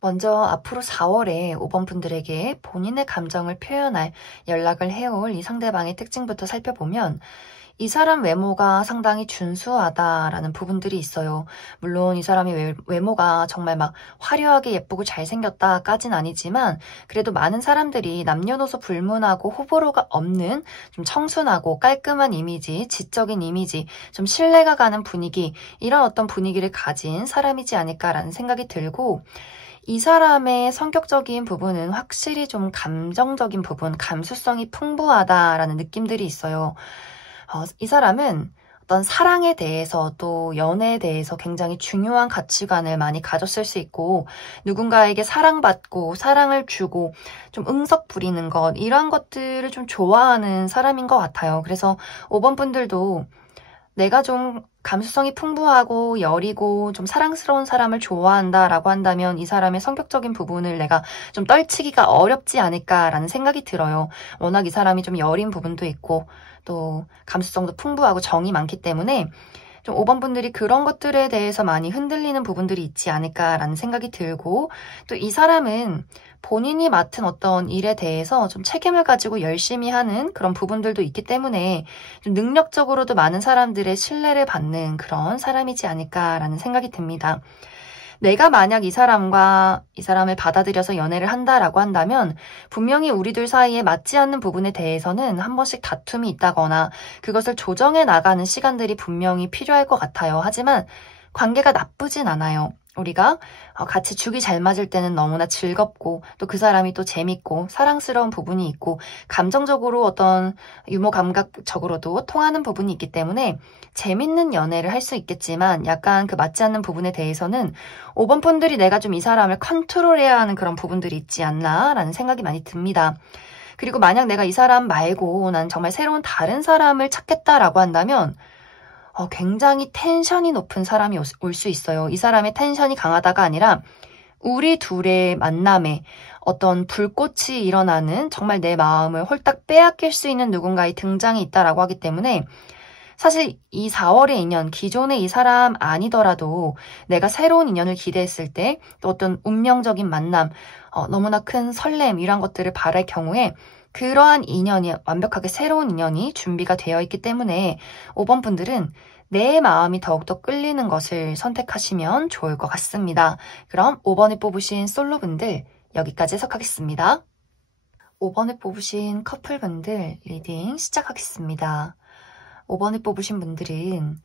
먼저 앞으로 4월에 5번 분들에게 본인의 감정을 표현할 연락을 해올 이 상대방의 특징부터 살펴보면 이 사람 외모가 상당히 준수하다라는 부분들이 있어요. 물론 이 사람이 외모가 정말 막 화려하게 예쁘고 잘생겼다까진 아니지만 그래도 많은 사람들이 남녀노소 불문하고 호불호가 없는 좀 청순하고 깔끔한 이미지, 지적인 이미지, 좀 신뢰가 가는 분위기 이런 어떤 분위기를 가진 사람이지 않을까라는 생각이 들고 이 사람의 성격적인 부분은 확실히 좀 감정적인 부분, 감수성이 풍부하다라는 느낌들이 있어요. 이 사람은 어떤 사랑에 대해서 또 연애에 대해서 굉장히 중요한 가치관을 많이 가졌을 수 있고 누군가에게 사랑받고 사랑을 주고 좀 응석 부리는 것 이런 것들을 좀 좋아하는 사람인 것 같아요. 그래서 5번 분들도 내가 좀 감수성이 풍부하고 여리고 좀 사랑스러운 사람을 좋아한다라고 한다면 이 사람의 성격적인 부분을 내가 좀 떨치기가 어렵지 않을까라는 생각이 들어요. 워낙 이 사람이 좀 여린 부분도 있고 또 감수성도 풍부하고 정이 많기 때문에 좀 5번 분들이 그런 것들에 대해서 많이 흔들리는 부분들이 있지 않을까라는 생각이 들고 또 이 사람은 본인이 맡은 어떤 일에 대해서 좀 책임을 가지고 열심히 하는 그런 부분들도 있기 때문에 좀 능력적으로도 많은 사람들의 신뢰를 받는 그런 사람이지 않을까라는 생각이 듭니다. 내가 만약 이 사람과 이 사람을 받아들여서 연애를 한다라고 한다면 분명히 우리 둘 사이에 맞지 않는 부분에 대해서는 한 번씩 다툼이 있다거나 그것을 조정해 나가는 시간들이 분명히 필요할 것 같아요. 하지만 관계가 나쁘진 않아요. 우리가 같이 죽이 잘 맞을 때는 너무나 즐겁고 또 그 사람이 또 재밌고 사랑스러운 부분이 있고 감정적으로 어떤 유머 감각적으로도 통하는 부분이 있기 때문에 재밌는 연애를 할 수 있겠지만 약간 그 맞지 않는 부분에 대해서는 5번 분들이 내가 좀 이 사람을 컨트롤해야 하는 그런 부분들이 있지 않나 라는 생각이 많이 듭니다. 그리고 만약 내가 이 사람 말고 난 정말 새로운 다른 사람을 찾겠다라고 한다면 굉장히 텐션이 높은 사람이 올 수 있어요. 이 사람의 텐션이 강하다가 아니라 우리 둘의 만남에 어떤 불꽃이 일어나는 정말 내 마음을 홀딱 빼앗길 수 있는 누군가의 등장이 있다라고 하기 때문에 사실 이 4월의 인연, 기존의 이 사람 아니더라도 내가 새로운 인연을 기대했을 때 또 어떤 운명적인 만남, 너무나 큰 설렘 이런 것들을 바랄 경우에 그러한 인연이 완벽하게 새로운 인연이 준비가 되어 있기 때문에 5번 분들은 내 마음이 더욱더 끌리는 것을 선택하시면 좋을 것 같습니다. 그럼 5번에 뽑으신 솔로분들 여기까지 해석하겠습니다. 5번에 뽑으신 커플분들 리딩 시작하겠습니다. 5번에 뽑으신 분들은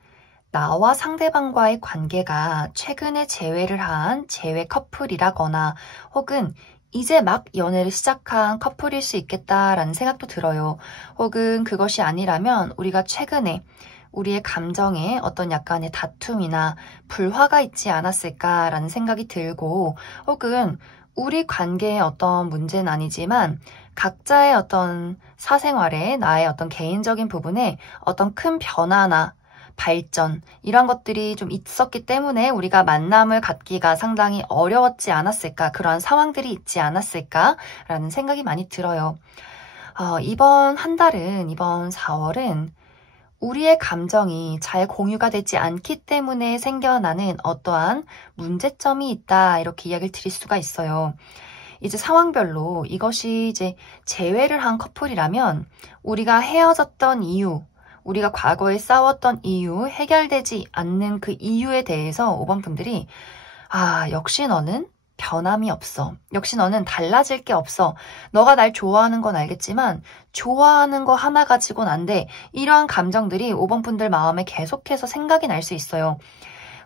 나와 상대방과의 관계가 최근에 재회를 한 재회 커플이라거나 혹은 이제 막 연애를 시작한 커플일 수 있겠다라는 생각도 들어요. 혹은 그것이 아니라면 우리가 최근에 우리의 감정에 어떤 약간의 다툼이나 불화가 있지 않았을까라는 생각이 들고 혹은 우리 관계에 어떤 문제는 아니지만 각자의 어떤 사생활에 나의 어떤 개인적인 부분에 어떤 큰 변화나 발전 이런 것들이 좀 있었기 때문에 우리가 만남을 갖기가 상당히 어려웠지 않았을까 그러한 상황들이 있지 않았을까라는 생각이 많이 들어요. 이번 한 달은 이번 4월은 우리의 감정이 잘 공유가 되지 않기 때문에 생겨나는 어떠한 문제점이 있다 이렇게 이야기를 드릴 수가 있어요. 이제 상황별로 이것이 이제 재회를 한 커플이라면 우리가 헤어졌던 이유 우리가 과거에 싸웠던 이유, 해결되지 않는 그 이유에 대해서 5번 분들이 역시 너는 변함이 없어. 역시 너는 달라질 게 없어. 너가 날 좋아하는 건 알겠지만 좋아하는 거 하나 가지고는 안 돼. 이러한 감정들이 5번 분들 마음에 계속해서 생각이 날 수 있어요.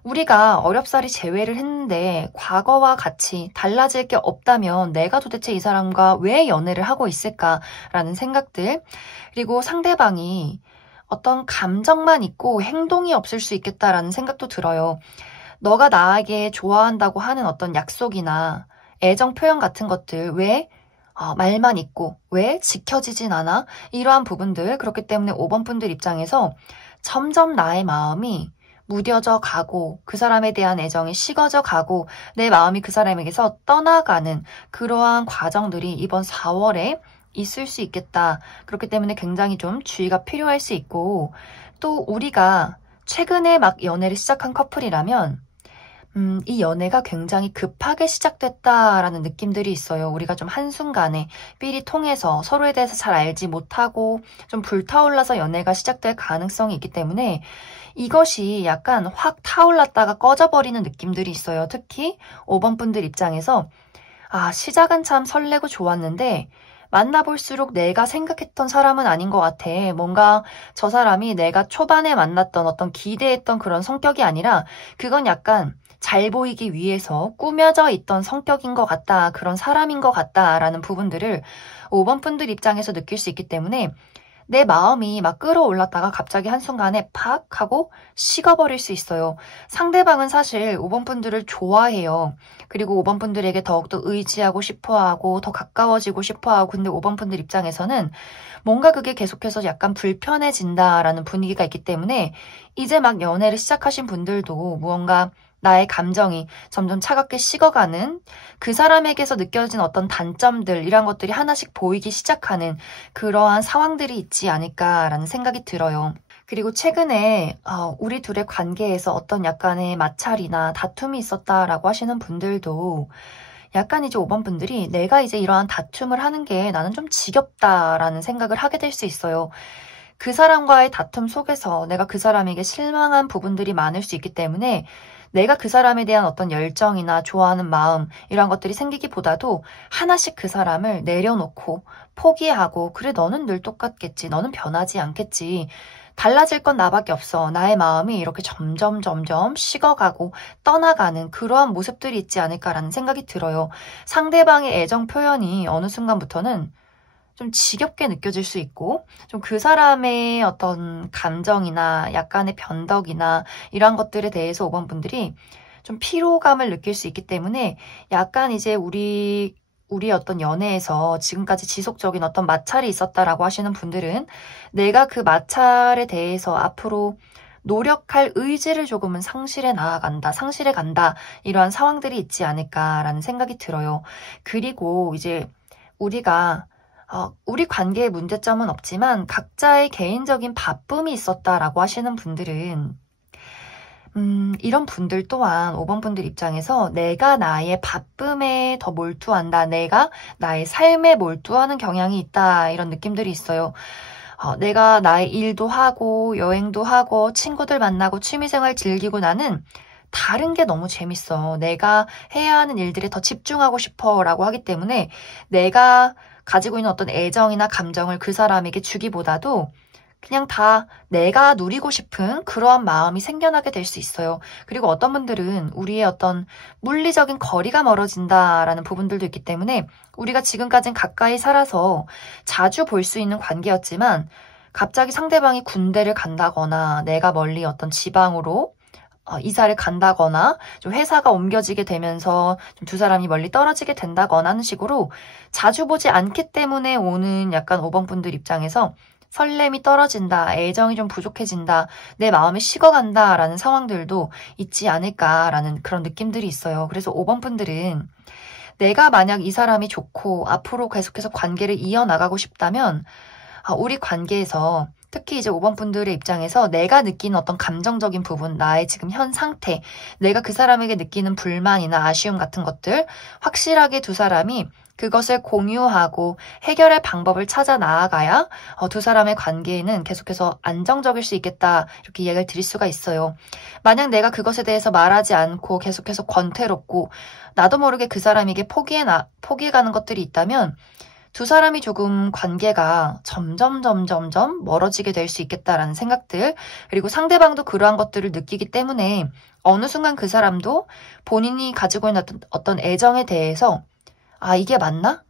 우리가 어렵사리 재회를 했는데 과거와 같이 달라질 게 없다면 내가 도대체 이 사람과 왜 연애를 하고 있을까라는 생각들 그리고 상대방이 어떤 감정만 있고 행동이 없을 수 있겠다라는 생각도 들어요. 너가 나에게 좋아한다고 하는 어떤 약속이나 애정 표현 같은 것들 왜 말만 있고 왜 지켜지진 않아? 이러한 부분들 그렇기 때문에 5번 분들 입장에서 점점 나의 마음이 무뎌져 가고 그 사람에 대한 애정이 식어져 가고 내 마음이 그 사람에게서 떠나가는 그러한 과정들이 이번 4월에 있을 수 있겠다. 그렇기 때문에 굉장히 좀 주의가 필요할 수 있고 또 우리가 최근에 막 연애를 시작한 커플이라면 이 연애가 굉장히 급하게 시작됐다라는 느낌들이 있어요. 우리가 좀 한순간에 삘이 통해서 서로에 대해서 잘 알지 못하고 좀 불타올라서 연애가 시작될 가능성이 있기 때문에 이것이 약간 확 타올랐다가 꺼져버리는 느낌들이 있어요. 특히 5번 분들 입장에서 시작은 참 설레고 좋았는데 만나볼수록 내가 생각했던 사람은 아닌 것 같아. 뭔가 저 사람이 내가 초반에 만났던 어떤 기대했던 그런 성격이 아니라 그건 약간 잘 보이기 위해서 꾸며져 있던 성격인 것 같다, 그런 사람인 것 같다라는 부분들을 5번 분들 입장에서 느낄 수 있기 때문에 내 마음이 막 끌어올랐다가 갑자기 한순간에 팍 하고 식어버릴 수 있어요. 상대방은 사실 5번 분들을 좋아해요. 그리고 5번 분들에게 더욱더 의지하고 싶어하고 더 가까워지고 싶어하고, 근데 5번 분들 입장에서는 뭔가 그게 계속해서 약간 불편해진다라는 분위기가 있기 때문에 이제 막 연애를 시작하신 분들도 무언가 나의 감정이 점점 차갑게 식어가는, 그 사람에게서 느껴진 어떤 단점들, 이런 것들이 하나씩 보이기 시작하는 그러한 상황들이 있지 않을까라는 생각이 들어요. 그리고 최근에 우리 둘의 관계에서 어떤 약간의 마찰이나 다툼이 있었다라고 하시는 분들도 약간 이제 5번 분들이 내가 이제 이러한 다툼을 하는 게 나는 좀 지겹다라는 생각을 하게 될 수 있어요. 그 사람과의 다툼 속에서 내가 그 사람에게 실망한 부분들이 많을 수 있기 때문에 내가 그 사람에 대한 어떤 열정이나 좋아하는 마음, 이런 것들이 생기기보다도 하나씩 그 사람을 내려놓고 포기하고, 그래 너는 늘 똑같겠지, 너는 변하지 않겠지, 달라질 건 나밖에 없어, 나의 마음이 이렇게 점점 식어가고 떠나가는 그러한 모습들이 있지 않을까라는 생각이 들어요. 상대방의 애정 표현이 어느 순간부터는 좀 지겹게 느껴질 수 있고, 좀 그 사람의 어떤 감정이나 약간의 변덕이나 이러한 것들에 대해서 5번 분들이 좀 피로감을 느낄 수 있기 때문에 약간 이제 우리 어떤 연애에서 지금까지 지속적인 어떤 마찰이 있었다라고 하시는 분들은 내가 그 마찰에 대해서 앞으로 노력할 의지를 조금은 상실해 간다, 이러한 상황들이 있지 않을까라는 생각이 들어요. 그리고 이제 우리 관계의 문제점은 없지만 각자의 개인적인 바쁨이 있었다라고 하시는 분들은 이런 분들 또한 5번 분들 입장에서 내가 나의 바쁨에 더 몰두한다, 내가 나의 삶에 몰두하는 경향이 있다, 이런 느낌들이 있어요. 내가 나의 일도 하고 여행도 하고 친구들 만나고 취미생활 즐기고, 나는 다른 게 너무 재밌어, 내가 해야 하는 일들에 더 집중하고 싶어 라고 하기 때문에 내가 가지고 있는 어떤 애정이나 감정을 그 사람에게 주기보다도 그냥 다 내가 누리고 싶은 그러한 마음이 생겨나게 될 수 있어요. 그리고 어떤 분들은 우리의 어떤 물리적인 거리가 멀어진다라는 부분들도 있기 때문에 우리가 지금까진 가까이 살아서 자주 볼 수 있는 관계였지만 갑자기 상대방이 군대를 간다거나 내가 멀리 어떤 지방으로 이사를 간다거나 좀 회사가 옮겨지게 되면서 좀 두 사람이 멀리 떨어지게 된다거나 하는 식으로 자주 보지 않기 때문에 오는 약간 5번 분들 입장에서 설렘이 떨어진다, 애정이 좀 부족해진다, 내 마음이 식어간다 라는 상황들도 있지 않을까라는 그런 느낌들이 있어요. 그래서 5번 분들은 내가 만약 이 사람이 좋고 앞으로 계속해서 관계를 이어나가고 싶다면 우리 관계에서 특히 이제 5번 분들의 입장에서 내가 느끼는 어떤 감정적인 부분, 나의 지금 현 상태, 내가 그 사람에게 느끼는 불만이나 아쉬움 같은 것들, 확실하게 두 사람이 그것을 공유하고 해결할 방법을 찾아 나아가야 두 사람의 관계에는 계속해서 안정적일 수 있겠다, 이렇게 이야기를 드릴 수가 있어요. 만약 내가 그것에 대해서 말하지 않고 계속해서 권태롭고 나도 모르게 그 사람에게 포기해가는 것들이 있다면 두 사람이 조금 관계가 점점 멀어지게 될 수 있겠다라는 생각들, 그리고 상대방도 그러한 것들을 느끼기 때문에 어느 순간 그 사람도 본인이 가지고 있는 어떤 애정에 대해서 이게 맞나?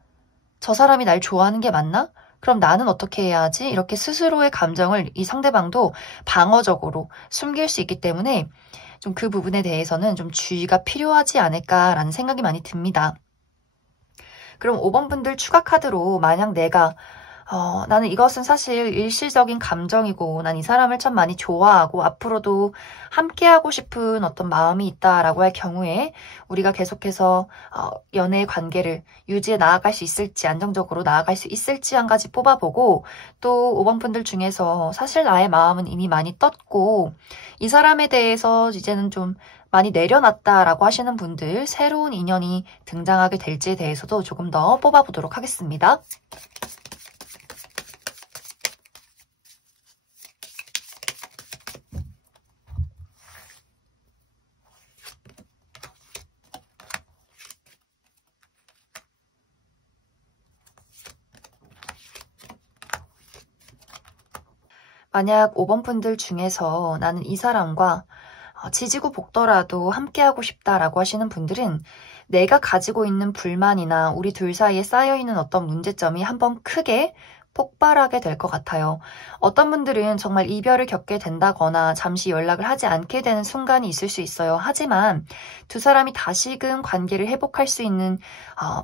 저 사람이 날 좋아하는 게 맞나? 그럼 나는 어떻게 해야 하지? 이렇게 스스로의 감정을 이 상대방도 방어적으로 숨길 수 있기 때문에 좀 그 부분에 대해서는 좀 주의가 필요하지 않을까라는 생각이 많이 듭니다. 그럼 5번 분들 추가 카드로 만약 내가 나는 이것은 사실 일시적인 감정이고 난 이 사람을 참 많이 좋아하고 앞으로도 함께하고 싶은 어떤 마음이 있다라고 할 경우에 우리가 계속해서 연애의 관계를 유지해 나아갈 수 있을지, 안정적으로 나아갈 수 있을지 한 가지 뽑아보고, 또 5번 분들 중에서 사실 나의 마음은 이미 많이 떴고 이 사람에 대해서 이제는 좀 많이 내려놨다라고 하시는 분들, 새로운 인연이 등장하게 될지에 대해서도 조금 더 뽑아보도록 하겠습니다. 만약 5번 분들 중에서 나는 이 사람과 지지고 볶더라도 함께하고 싶다라고 하시는 분들은 내가 가지고 있는 불만이나 우리 둘 사이에 쌓여있는 어떤 문제점이 한번 크게 폭발하게 될 것 같아요. 어떤 분들은 정말 이별을 겪게 된다거나 잠시 연락을 하지 않게 되는 순간이 있을 수 있어요. 하지만 두 사람이 다시금 관계를 회복할 수 있는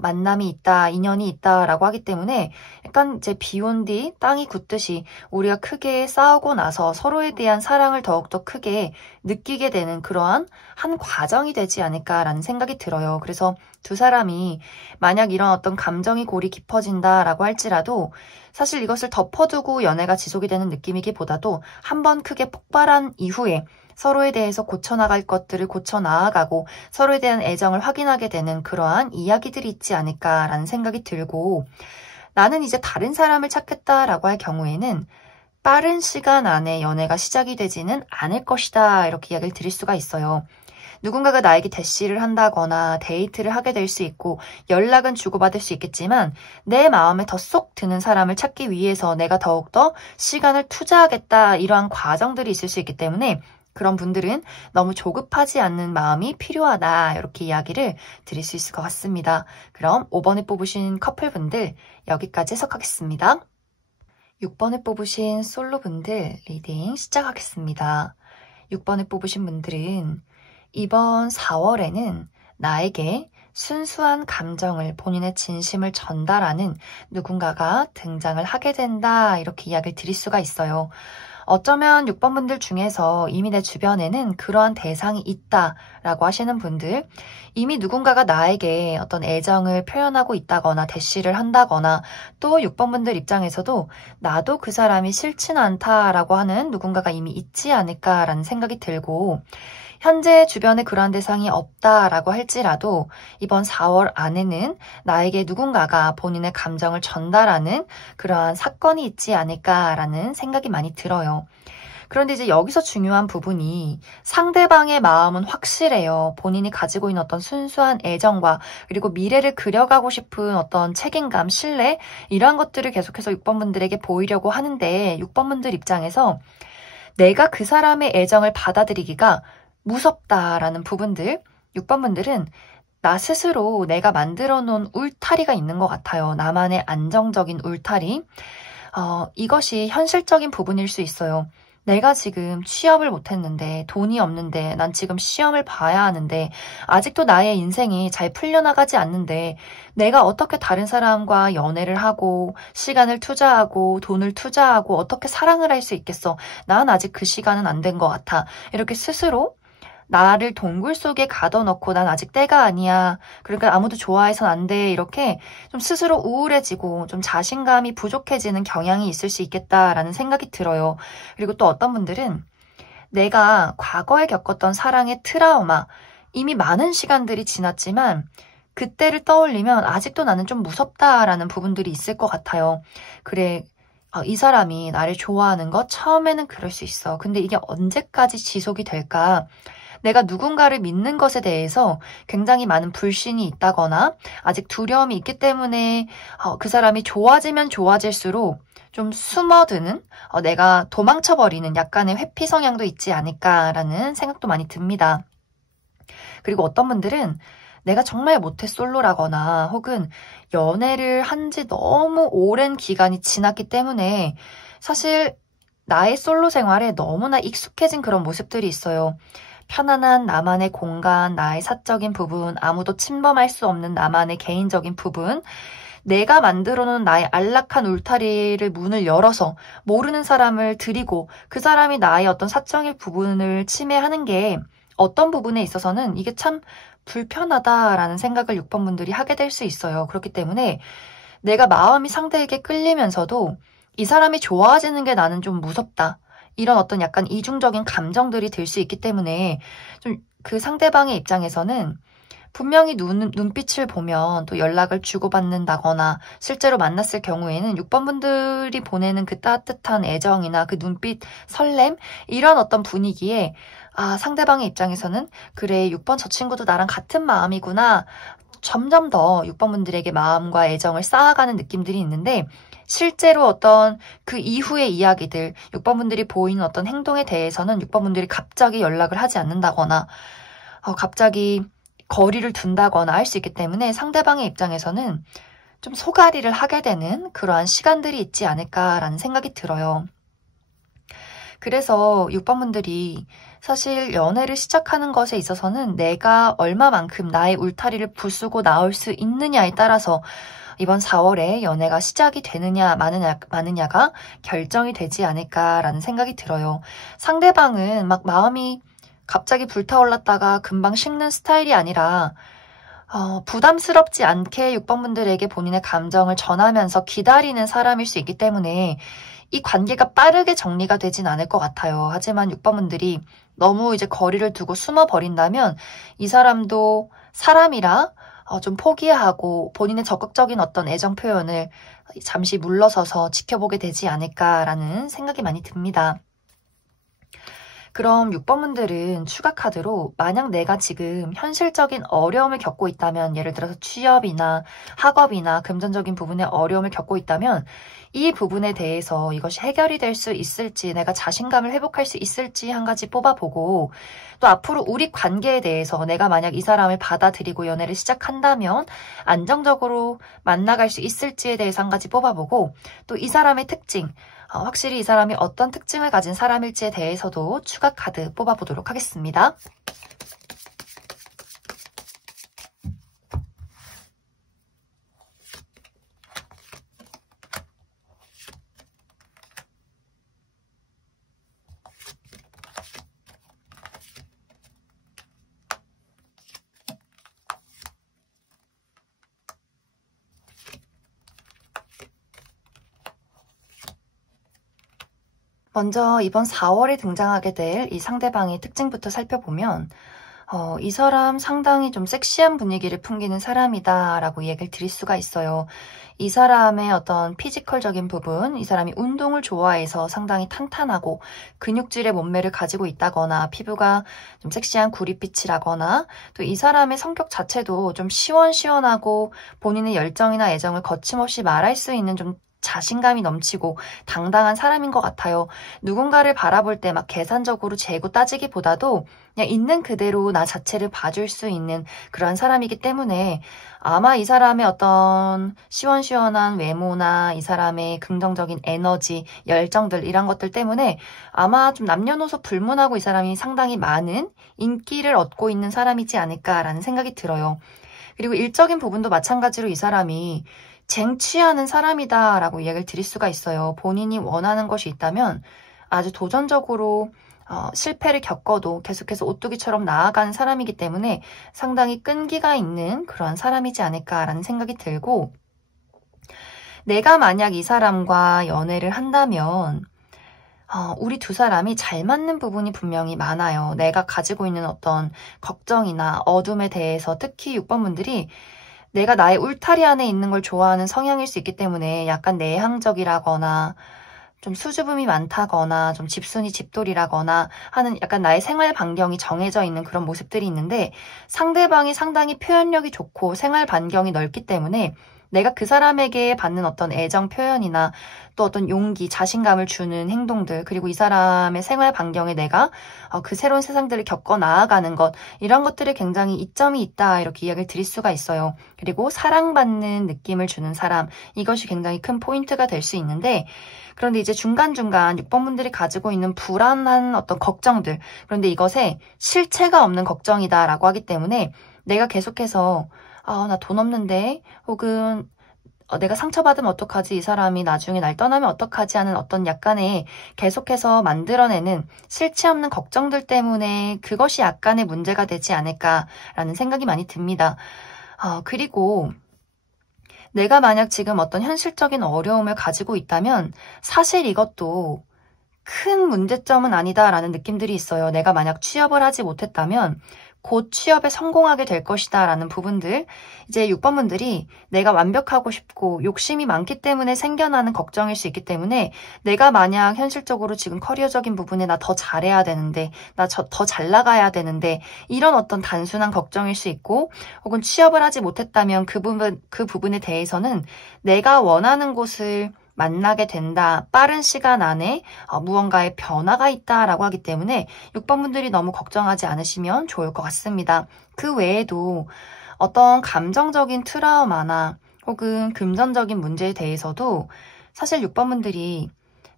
만남이 있다, 인연이 있다라고 하기 때문에 약간 이제 비 온 뒤 땅이 굳듯이 우리가 크게 싸우고 나서 서로에 대한 사랑을 더욱더 크게 느끼게 되는 그러한 한 과정이 되지 않을까라는 생각이 들어요. 그래서 두 사람이 만약 이런 어떤 감정이 골이 깊어진다라고 할지라도 사실 이것을 덮어두고 연애가 지속이 되는 느낌이기보다도 한번 크게 폭발한 이후에 서로에 대해서 고쳐나갈 것들을 고쳐나아가고 서로에 대한 애정을 확인하게 되는 그러한 이야기들이 있지 않을까라는 생각이 들고, 나는 이제 다른 사람을 찾겠다라고 할 경우에는 빠른 시간 안에 연애가 시작이 되지는 않을 것이다, 이렇게 이야기를 드릴 수가 있어요. 누군가가 나에게 대시를 한다거나 데이트를 하게 될 수 있고 연락은 주고받을 수 있겠지만 내 마음에 더 쏙 드는 사람을 찾기 위해서 내가 더욱더 시간을 투자하겠다, 이러한 과정들이 있을 수 있기 때문에 그런 분들은 너무 조급하지 않는 마음이 필요하다, 이렇게 이야기를 드릴 수 있을 것 같습니다. 그럼 5번에 뽑으신 커플분들 여기까지 해석하겠습니다. 6번에 뽑으신 솔로분들 리딩 시작하겠습니다. 6번에 뽑으신 분들은 이번 4월에는 나에게 순수한 감정을, 본인의 진심을 전달하는 누군가가 등장을 하게 된다, 이렇게 이야기를 드릴 수가 있어요. 어쩌면 6번 분들 중에서 이미 내 주변에는 그러한 대상이 있다라고 하시는 분들, 이미 누군가가 나에게 어떤 애정을 표현하고 있다거나 대시를 한다거나, 또 6번 분들 입장에서도 나도 그 사람이 싫진 않다라고 하는 누군가가 이미 있지 않을까라는 생각이 들고, 현재 주변에 그러한 대상이 없다라고 할지라도 이번 4월 안에는 나에게 누군가가 본인의 감정을 전달하는 그러한 사건이 있지 않을까라는 생각이 많이 들어요. 그런데 이제 여기서 중요한 부분이 상대방의 마음은 확실해요. 본인이 가지고 있는 어떤 순수한 애정과 그리고 미래를 그려가고 싶은 어떤 책임감, 신뢰, 이러한 것들을 계속해서 6번 분들에게 보이려고 하는데, 6번 분들 입장에서 내가 그 사람의 애정을 받아들이기가 무섭다라는 부분들, 6번 분들은 나 스스로 내가 만들어 놓은 울타리가 있는 것 같아요. 나만의 안정적인 울타리. 이것이 현실적인 부분일 수 있어요. 내가 지금 취업을 못했는데, 돈이 없는데, 난 지금 시험을 봐야 하는데, 아직도 나의 인생이 잘 풀려나가지 않는데, 내가 어떻게 다른 사람과 연애를 하고, 시간을 투자하고, 돈을 투자하고, 어떻게 사랑을 할 수 있겠어? 난 아직 그 시간은 안 된 것 같아. 이렇게 스스로 나를 동굴 속에 가둬놓고 난 아직 때가 아니야, 그러니까 아무도 좋아해선 안 돼, 이렇게 좀 스스로 우울해지고 좀 자신감이 부족해지는 경향이 있을 수 있겠다라는 생각이 들어요. 그리고 또 어떤 분들은 내가 과거에 겪었던 사랑의 트라우마, 이미 많은 시간들이 지났지만 그때를 떠올리면 아직도 나는 좀 무섭다라는 부분들이 있을 것 같아요. 그래, 이 사람이 나를 좋아하는 거 처음에는 그럴 수 있어. 근데 이게 언제까지 지속이 될까? 내가 누군가를 믿는 것에 대해서 굉장히 많은 불신이 있다거나 아직 두려움이 있기 때문에 그 사람이 좋아지면 좋아질수록 좀 숨어드는, 내가 도망쳐버리는 약간의 회피 성향도 있지 않을까라는 생각도 많이 듭니다. 그리고 어떤 분들은 내가 정말 모태솔로라거나 혹은 연애를 한 지 너무 오랜 기간이 지났기 때문에 사실 나의 솔로 생활에 너무나 익숙해진 그런 모습들이 있어요. 편안한 나만의 공간, 나의 사적인 부분, 아무도 침범할 수 없는 나만의 개인적인 부분, 내가 만들어놓은 나의 안락한 울타리를 문을 열어서 모르는 사람을 들이고 그 사람이 나의 어떤 사적인 부분을 침해하는 게 어떤 부분에 있어서는 이게 참 불편하다라는 생각을 6번 분들이 하게 될 수 있어요. 그렇기 때문에 내가 마음이 상대에게 끌리면서도 이 사람이 좋아지는 게 나는 좀 무섭다, 이런 어떤 약간 이중적인 감정들이 들 수 있기 때문에 좀 그 상대방의 입장에서는 분명히 눈빛을 보면 또 연락을 주고받는다거나 실제로 만났을 경우에는 6번 분들이 보내는 그 따뜻한 애정이나 그 눈빛 설렘, 이런 어떤 분위기에 상대방의 입장에서는 그래, 6번 저 친구도 나랑 같은 마음이구나, 점점 더 6번 분들에게 마음과 애정을 쌓아가는 느낌들이 있는데, 실제로 어떤 그 이후의 이야기들, 6번분들이 보이는 어떤 행동에 대해서는 6번분들이 갑자기 연락을 하지 않는다거나 갑자기 거리를 둔다거나 할 수 있기 때문에 상대방의 입장에서는 좀 소가리를 하게 되는 그러한 시간들이 있지 않을까라는 생각이 들어요. 그래서 6번분들이 사실 연애를 시작하는 것에 있어서는 내가 얼마만큼 나의 울타리를 부수고 나올 수 있느냐에 따라서 이번 4월에 연애가 시작이 되느냐 마느냐가 결정이 되지 않을까라는 생각이 들어요. 상대방은 막 마음이 갑자기 불타올랐다가 금방 식는 스타일이 아니라 부담스럽지 않게 6번분들에게 본인의 감정을 전하면서 기다리는 사람일 수 있기 때문에 이 관계가 빠르게 정리가 되진 않을 것 같아요. 하지만 6번분들이 너무 이제 거리를 두고 숨어버린다면 이 사람도 사람이라 좀 포기하고 본인의 적극적인 어떤 애정 표현을 잠시 물러서서 지켜보게 되지 않을까라는 생각이 많이 듭니다. 그럼 6번분들은 추가 카드로 만약 내가 지금 현실적인 어려움을 겪고 있다면, 예를 들어서 취업이나 학업이나 금전적인 부분에 어려움을 겪고 있다면 이 부분에 대해서 이것이 해결이 될 수 있을지, 내가 자신감을 회복할 수 있을지 한 가지 뽑아보고, 또 앞으로 우리 관계에 대해서 내가 만약 이 사람을 받아들이고 연애를 시작한다면 안정적으로 만나갈 수 있을지에 대해서 한 가지 뽑아보고, 또 이 사람의 특징, 확실히 이 사람이 어떤 특징을 가진 사람일지에 대해서도 추가 카드 뽑아보도록 하겠습니다. 먼저 이번 4월에 등장하게 될 이 상대방의 특징부터 살펴보면 이 사람 상당히 좀 섹시한 분위기를 풍기는 사람이다 라고 얘기를 드릴 수가 있어요. 이 사람의 어떤 피지컬적인 부분, 이 사람이 운동을 좋아해서 상당히 탄탄하고 근육질의 몸매를 가지고 있다거나 피부가 좀 섹시한 구릿빛이라거나, 또 이 사람의 성격 자체도 좀 시원시원하고 본인의 열정이나 애정을 거침없이 말할 수 있는 좀 자신감이 넘치고 당당한 사람인 것 같아요. 누군가를 바라볼 때 막 계산적으로 재고 따지기보다도 그냥 있는 그대로 나 자체를 봐줄 수 있는 그런 사람이기 때문에 아마 이 사람의 어떤 시원시원한 외모나 이 사람의 긍정적인 에너지, 열정들 이런 것들 때문에 아마 좀 남녀노소 불문하고 이 사람이 상당히 많은 인기를 얻고 있는 사람이지 않을까라는 생각이 들어요. 그리고 일적인 부분도 마찬가지로 이 사람이 쟁취하는 사람이다라고 이야기를 드릴 수가 있어요. 본인이 원하는 것이 있다면 아주 도전적으로 실패를 겪어도 계속해서 오뚜기처럼 나아가는 사람이기 때문에 상당히 끈기가 있는 그런 사람이지 않을까라는 생각이 들고, 내가 만약 이 사람과 연애를 한다면 우리 두 사람이 잘 맞는 부분이 분명히 많아요. 내가 가지고 있는 어떤 걱정이나 어둠에 대해서 특히 6번분들이 내가 나의 울타리 안에 있는 걸 좋아하는 성향일 수 있기 때문에 약간 내향적이라거나 좀 수줍음이 많다거나 좀 집순이 집돌이라거나 하는 약간 나의 생활 반경이 정해져 있는 그런 모습들이 있는데, 상대방이 상당히 표현력이 좋고 생활 반경이 넓기 때문에 내가 그 사람에게 받는 어떤 애정 표현이나 또 어떤 용기, 자신감을 주는 행동들, 그리고 이 사람의 생활 반경에 내가 그 새로운 세상들을 겪어 나아가는 것, 이런 것들에 굉장히 이점이 있다 이렇게 이야기를 드릴 수가 있어요. 그리고 사랑받는 느낌을 주는 사람, 이것이 굉장히 큰 포인트가 될 수 있는데, 그런데 이제 중간중간 6번분들이 가지고 있는 불안한 어떤 걱정들, 그런데 이것에 실체가 없는 걱정이다라고 하기 때문에 내가 계속해서 나 돈 없는데, 혹은 내가 상처받으면 어떡하지, 이 사람이 나중에 날 떠나면 어떡하지 하는 어떤 약간의 계속해서 만들어내는 실체 없는 걱정들 때문에 그것이 약간의 문제가 되지 않을까라는 생각이 많이 듭니다. 그리고 내가 만약 지금 어떤 현실적인 어려움을 가지고 있다면 사실 이것도 큰 문제점은 아니다라는 느낌들이 있어요. 내가 만약 취업을 하지 못했다면 곧 취업에 성공하게 될 것이다 라는 부분들, 이제 6번분들이 내가 완벽하고 싶고 욕심이 많기 때문에 생겨나는 걱정일 수 있기 때문에 내가 만약 현실적으로 지금 커리어적인 부분에 나 더 잘해야 되는데, 나 더 잘 나가야 되는데, 이런 어떤 단순한 걱정일 수 있고, 혹은 취업을 하지 못했다면 그 부분에 대해서는 내가 원하는 곳을 만나게 된다, 빠른 시간 안에 무언가의 변화가 있다라고 하기 때문에 6번 분들이 너무 걱정하지 않으시면 좋을 것 같습니다. 그 외에도 어떤 감정적인 트라우마나 혹은 금전적인 문제에 대해서도 사실 6번 분들이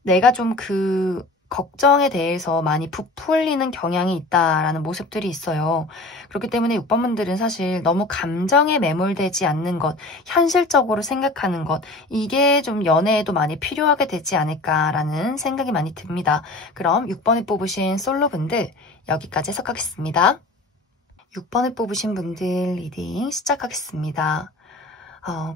내가 좀 그 걱정에 대해서 많이 부풀리는 경향이 있다라는 모습들이 있어요. 그렇기 때문에 6번 분들은 사실 너무 감정에 매몰되지 않는 것, 현실적으로 생각하는 것, 이게 좀 연애에도 많이 필요하게 되지 않을까라는 생각이 많이 듭니다. 그럼 6번에 뽑으신 솔로분들 여기까지 해석하겠습니다. 6번을 뽑으신 분들 리딩 시작하겠습니다.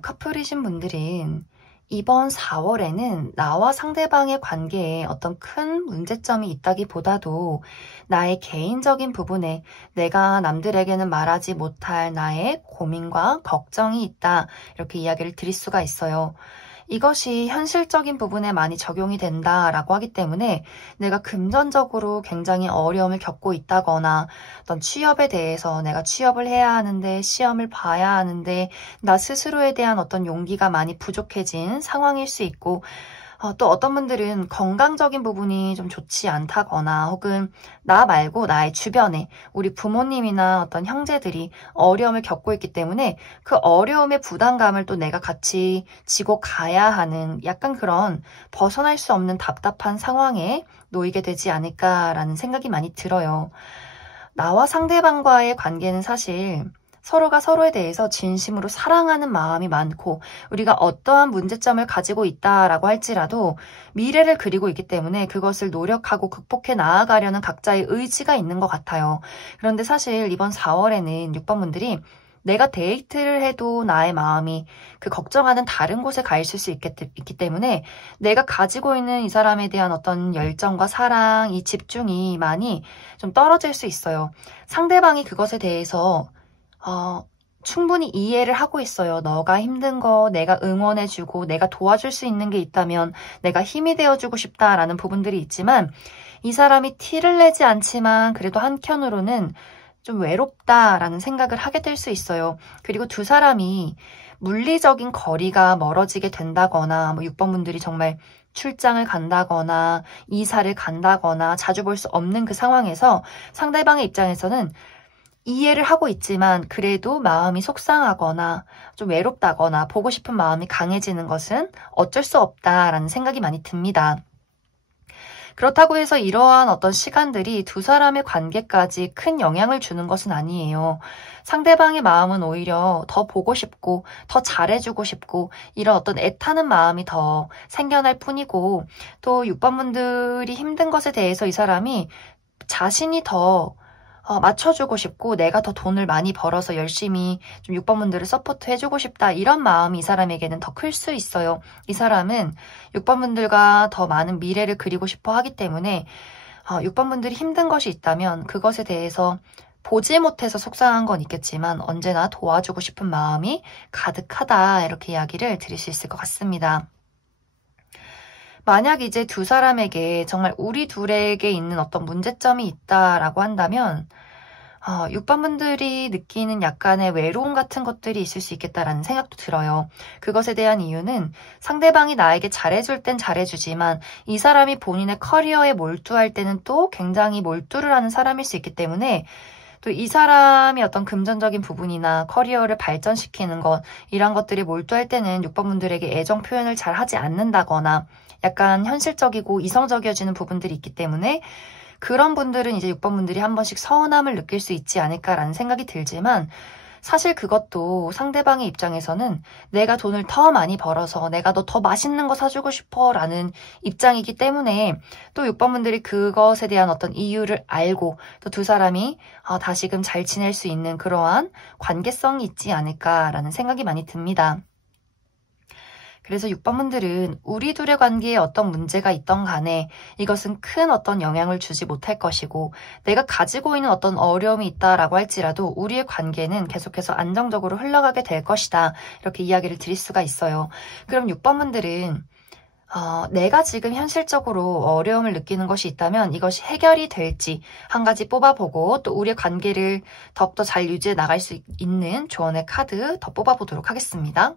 커플이신 분들은 이번 4월에는 나와 상대방의 관계에 어떤 큰 문제점이 있다기보다도 나의 개인적인 부분에 내가 남들에게는 말하지 못할 나의 고민과 걱정이 있다. 이렇게 이야기를 드릴 수가 있어요. 이것이 현실적인 부분에 많이 적용이 된다라고 하기 때문에 내가 금전적으로 굉장히 어려움을 겪고 있다거나 어떤 취업에 대해서 내가 취업을 해야 하는데 시험을 봐야 하는데 나 스스로에 대한 어떤 용기가 많이 부족해진 상황일 수 있고 또 어떤 분들은 건강적인 부분이 좀 좋지 않다거나 혹은 나 말고 나의 주변에 우리 부모님이나 어떤 형제들이 어려움을 겪고 있기 때문에 그 어려움의 부담감을 또 내가 같이 지고 가야 하는 약간 그런 벗어날 수 없는 답답한 상황에 놓이게 되지 않을까라는 생각이 많이 들어요. 나와 상대방과의 관계는 사실 서로가 서로에 대해서 진심으로 사랑하는 마음이 많고 우리가 어떠한 문제점을 가지고 있다라고 할지라도 미래를 그리고 있기 때문에 그것을 노력하고 극복해 나아가려는 각자의 의지가 있는 것 같아요. 그런데 사실 이번 4월에는 6번 분들이 내가 데이트를 해도 나의 마음이 그 걱정하는 다른 곳에 가 있을 수 있기 때문에 내가 가지고 있는 이 사람에 대한 어떤 열정과 사랑, 이 집중이 많이 좀 떨어질 수 있어요. 상대방이 그것에 대해서 충분히 이해를 하고 있어요. 너가 힘든 거 내가 응원해주고 내가 도와줄 수 있는 게 있다면 내가 힘이 되어주고 싶다라는 부분들이 있지만 이 사람이 티를 내지 않지만 그래도 한켠으로는 좀 외롭다라는 생각을 하게 될 수 있어요. 그리고 두 사람이 물리적인 거리가 멀어지게 된다거나 6번 분들이 정말 출장을 간다거나 이사를 간다거나 자주 볼 수 없는 그 상황에서 상대방의 입장에서는 이해를 하고 있지만 그래도 마음이 속상하거나 좀 외롭다거나 보고 싶은 마음이 강해지는 것은 어쩔 수 없다라는 생각이 많이 듭니다. 그렇다고 해서 이러한 어떤 시간들이 두 사람의 관계까지 큰 영향을 주는 것은 아니에요. 상대방의 마음은 오히려 더 보고 싶고 더 잘해주고 싶고 이런 어떤 애타는 마음이 더 생겨날 뿐이고 또 6번 분들이 힘든 것에 대해서 이 사람이 자신이 더 맞춰주고 싶고 내가 더 돈을 많이 벌어서 열심히 좀 6번 분들을 서포트 해주고 싶다 이런 마음이 이 사람에게는 더 클 수 있어요. 이 사람은 6번 분들과 더 많은 미래를 그리고 싶어 하기 때문에 6번 분들이 힘든 것이 있다면 그것에 대해서 보지 못해서 속상한 건 있겠지만 언제나 도와주고 싶은 마음이 가득하다 이렇게 이야기를 드릴 수 있을 것 같습니다. 만약 이제 두 사람에게 정말 우리 둘에게 있는 어떤 문제점이 있다라고 한다면 6번 분들이 느끼는 약간의 외로움 같은 것들이 있을 수 있겠다라는 생각도 들어요. 그것에 대한 이유는 상대방이 나에게 잘해줄 땐 잘해주지만 이 사람이 본인의 커리어에 몰두할 때는 또 굉장히 몰두를 하는 사람일 수 있기 때문에 또 이 사람이 어떤 금전적인 부분이나 커리어를 발전시키는 것 이런 것들이 몰두할 때는 6번 분들에게 애정 표현을 잘 하지 않는다거나 약간 현실적이고 이성적이어지는 부분들이 있기 때문에 그런 분들은 이제 6번 분들이 한 번씩 서운함을 느낄 수 있지 않을까라는 생각이 들지만 사실 그것도 상대방의 입장에서는 내가 돈을 더 많이 벌어서 내가 너 더 맛있는 거 사주고 싶어 라는 입장이기 때문에 또 6번 분들이 그것에 대한 어떤 이유를 알고 또 두 사람이 다시금 잘 지낼 수 있는 그러한 관계성이 있지 않을까라는 생각이 많이 듭니다. 그래서 6번 분들은 우리 둘의 관계에 어떤 문제가 있던 간에 이것은 큰 어떤 영향을 주지 못할 것이고 내가 가지고 있는 어떤 어려움이 있다라고 할지라도 우리의 관계는 계속해서 안정적으로 흘러가게 될 것이다. 이렇게 이야기를 드릴 수가 있어요. 그럼 6번 분들은 내가 지금 현실적으로 어려움을 느끼는 것이 있다면 이것이 해결이 될지 한 가지 뽑아보고 또 우리의 관계를 더욱더 잘 유지해 나갈 수 있는 조언의 카드 더 뽑아보도록 하겠습니다.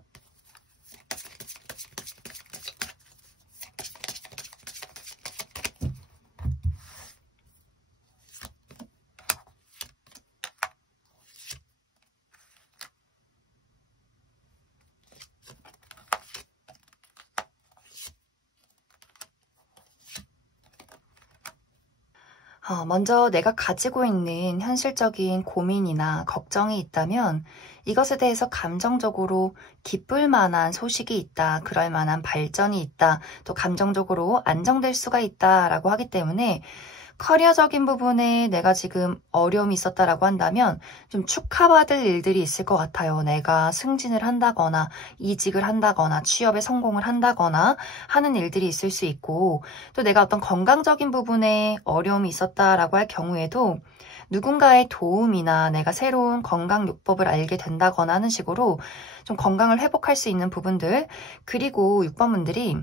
먼저 내가 가지고 있는 현실적인 고민이나 걱정이 있다면 이것에 대해서 감정적으로 기쁠 만한 소식이 있다, 그럴 만한 발전이 있다, 또 감정적으로 안정될 수가 있다라고 하기 때문에 커리어적인 부분에 내가 지금 어려움이 있었다라고 한다면 좀 축하받을 일들이 있을 것 같아요. 내가 승진을 한다거나 이직을 한다거나 취업에 성공을 한다거나 하는 일들이 있을 수 있고, 또 내가 어떤 건강적인 부분에 어려움이 있었다라고 할 경우에도 누군가의 도움이나 내가 새로운 건강요법을 알게 된다거나 하는 식으로 좀 건강을 회복할 수 있는 부분들, 그리고 6번분들이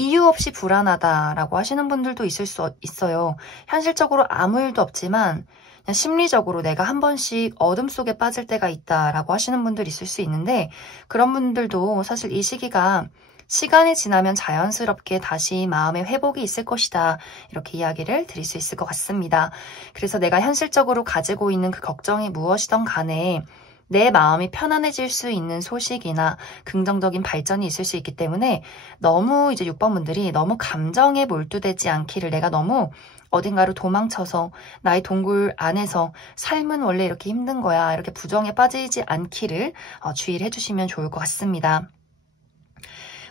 이유 없이 불안하다라고 하시는 분들도 있을 수 있어요. 현실적으로 아무 일도 없지만 그냥 심리적으로 내가 한 번씩 어둠 속에 빠질 때가 있다라고 하시는 분들 있을 수 있는데, 그런 분들도 사실 이 시기가 시간이 지나면 자연스럽게 다시 마음의 회복이 있을 것이다, 이렇게 이야기를 드릴 수 있을 것 같습니다. 그래서 내가 현실적으로 가지고 있는 그 걱정이 무엇이든 간에 내 마음이 편안해질 수 있는 소식이나 긍정적인 발전이 있을 수 있기 때문에 너무 이제 6번분들이 너무 감정에 몰두되지 않기를, 내가 너무 어딘가로 도망쳐서 나의 동굴 안에서 삶은 원래 이렇게 힘든 거야, 이렇게 부정에 빠지지 않기를 주의를 해주시면 좋을 것 같습니다.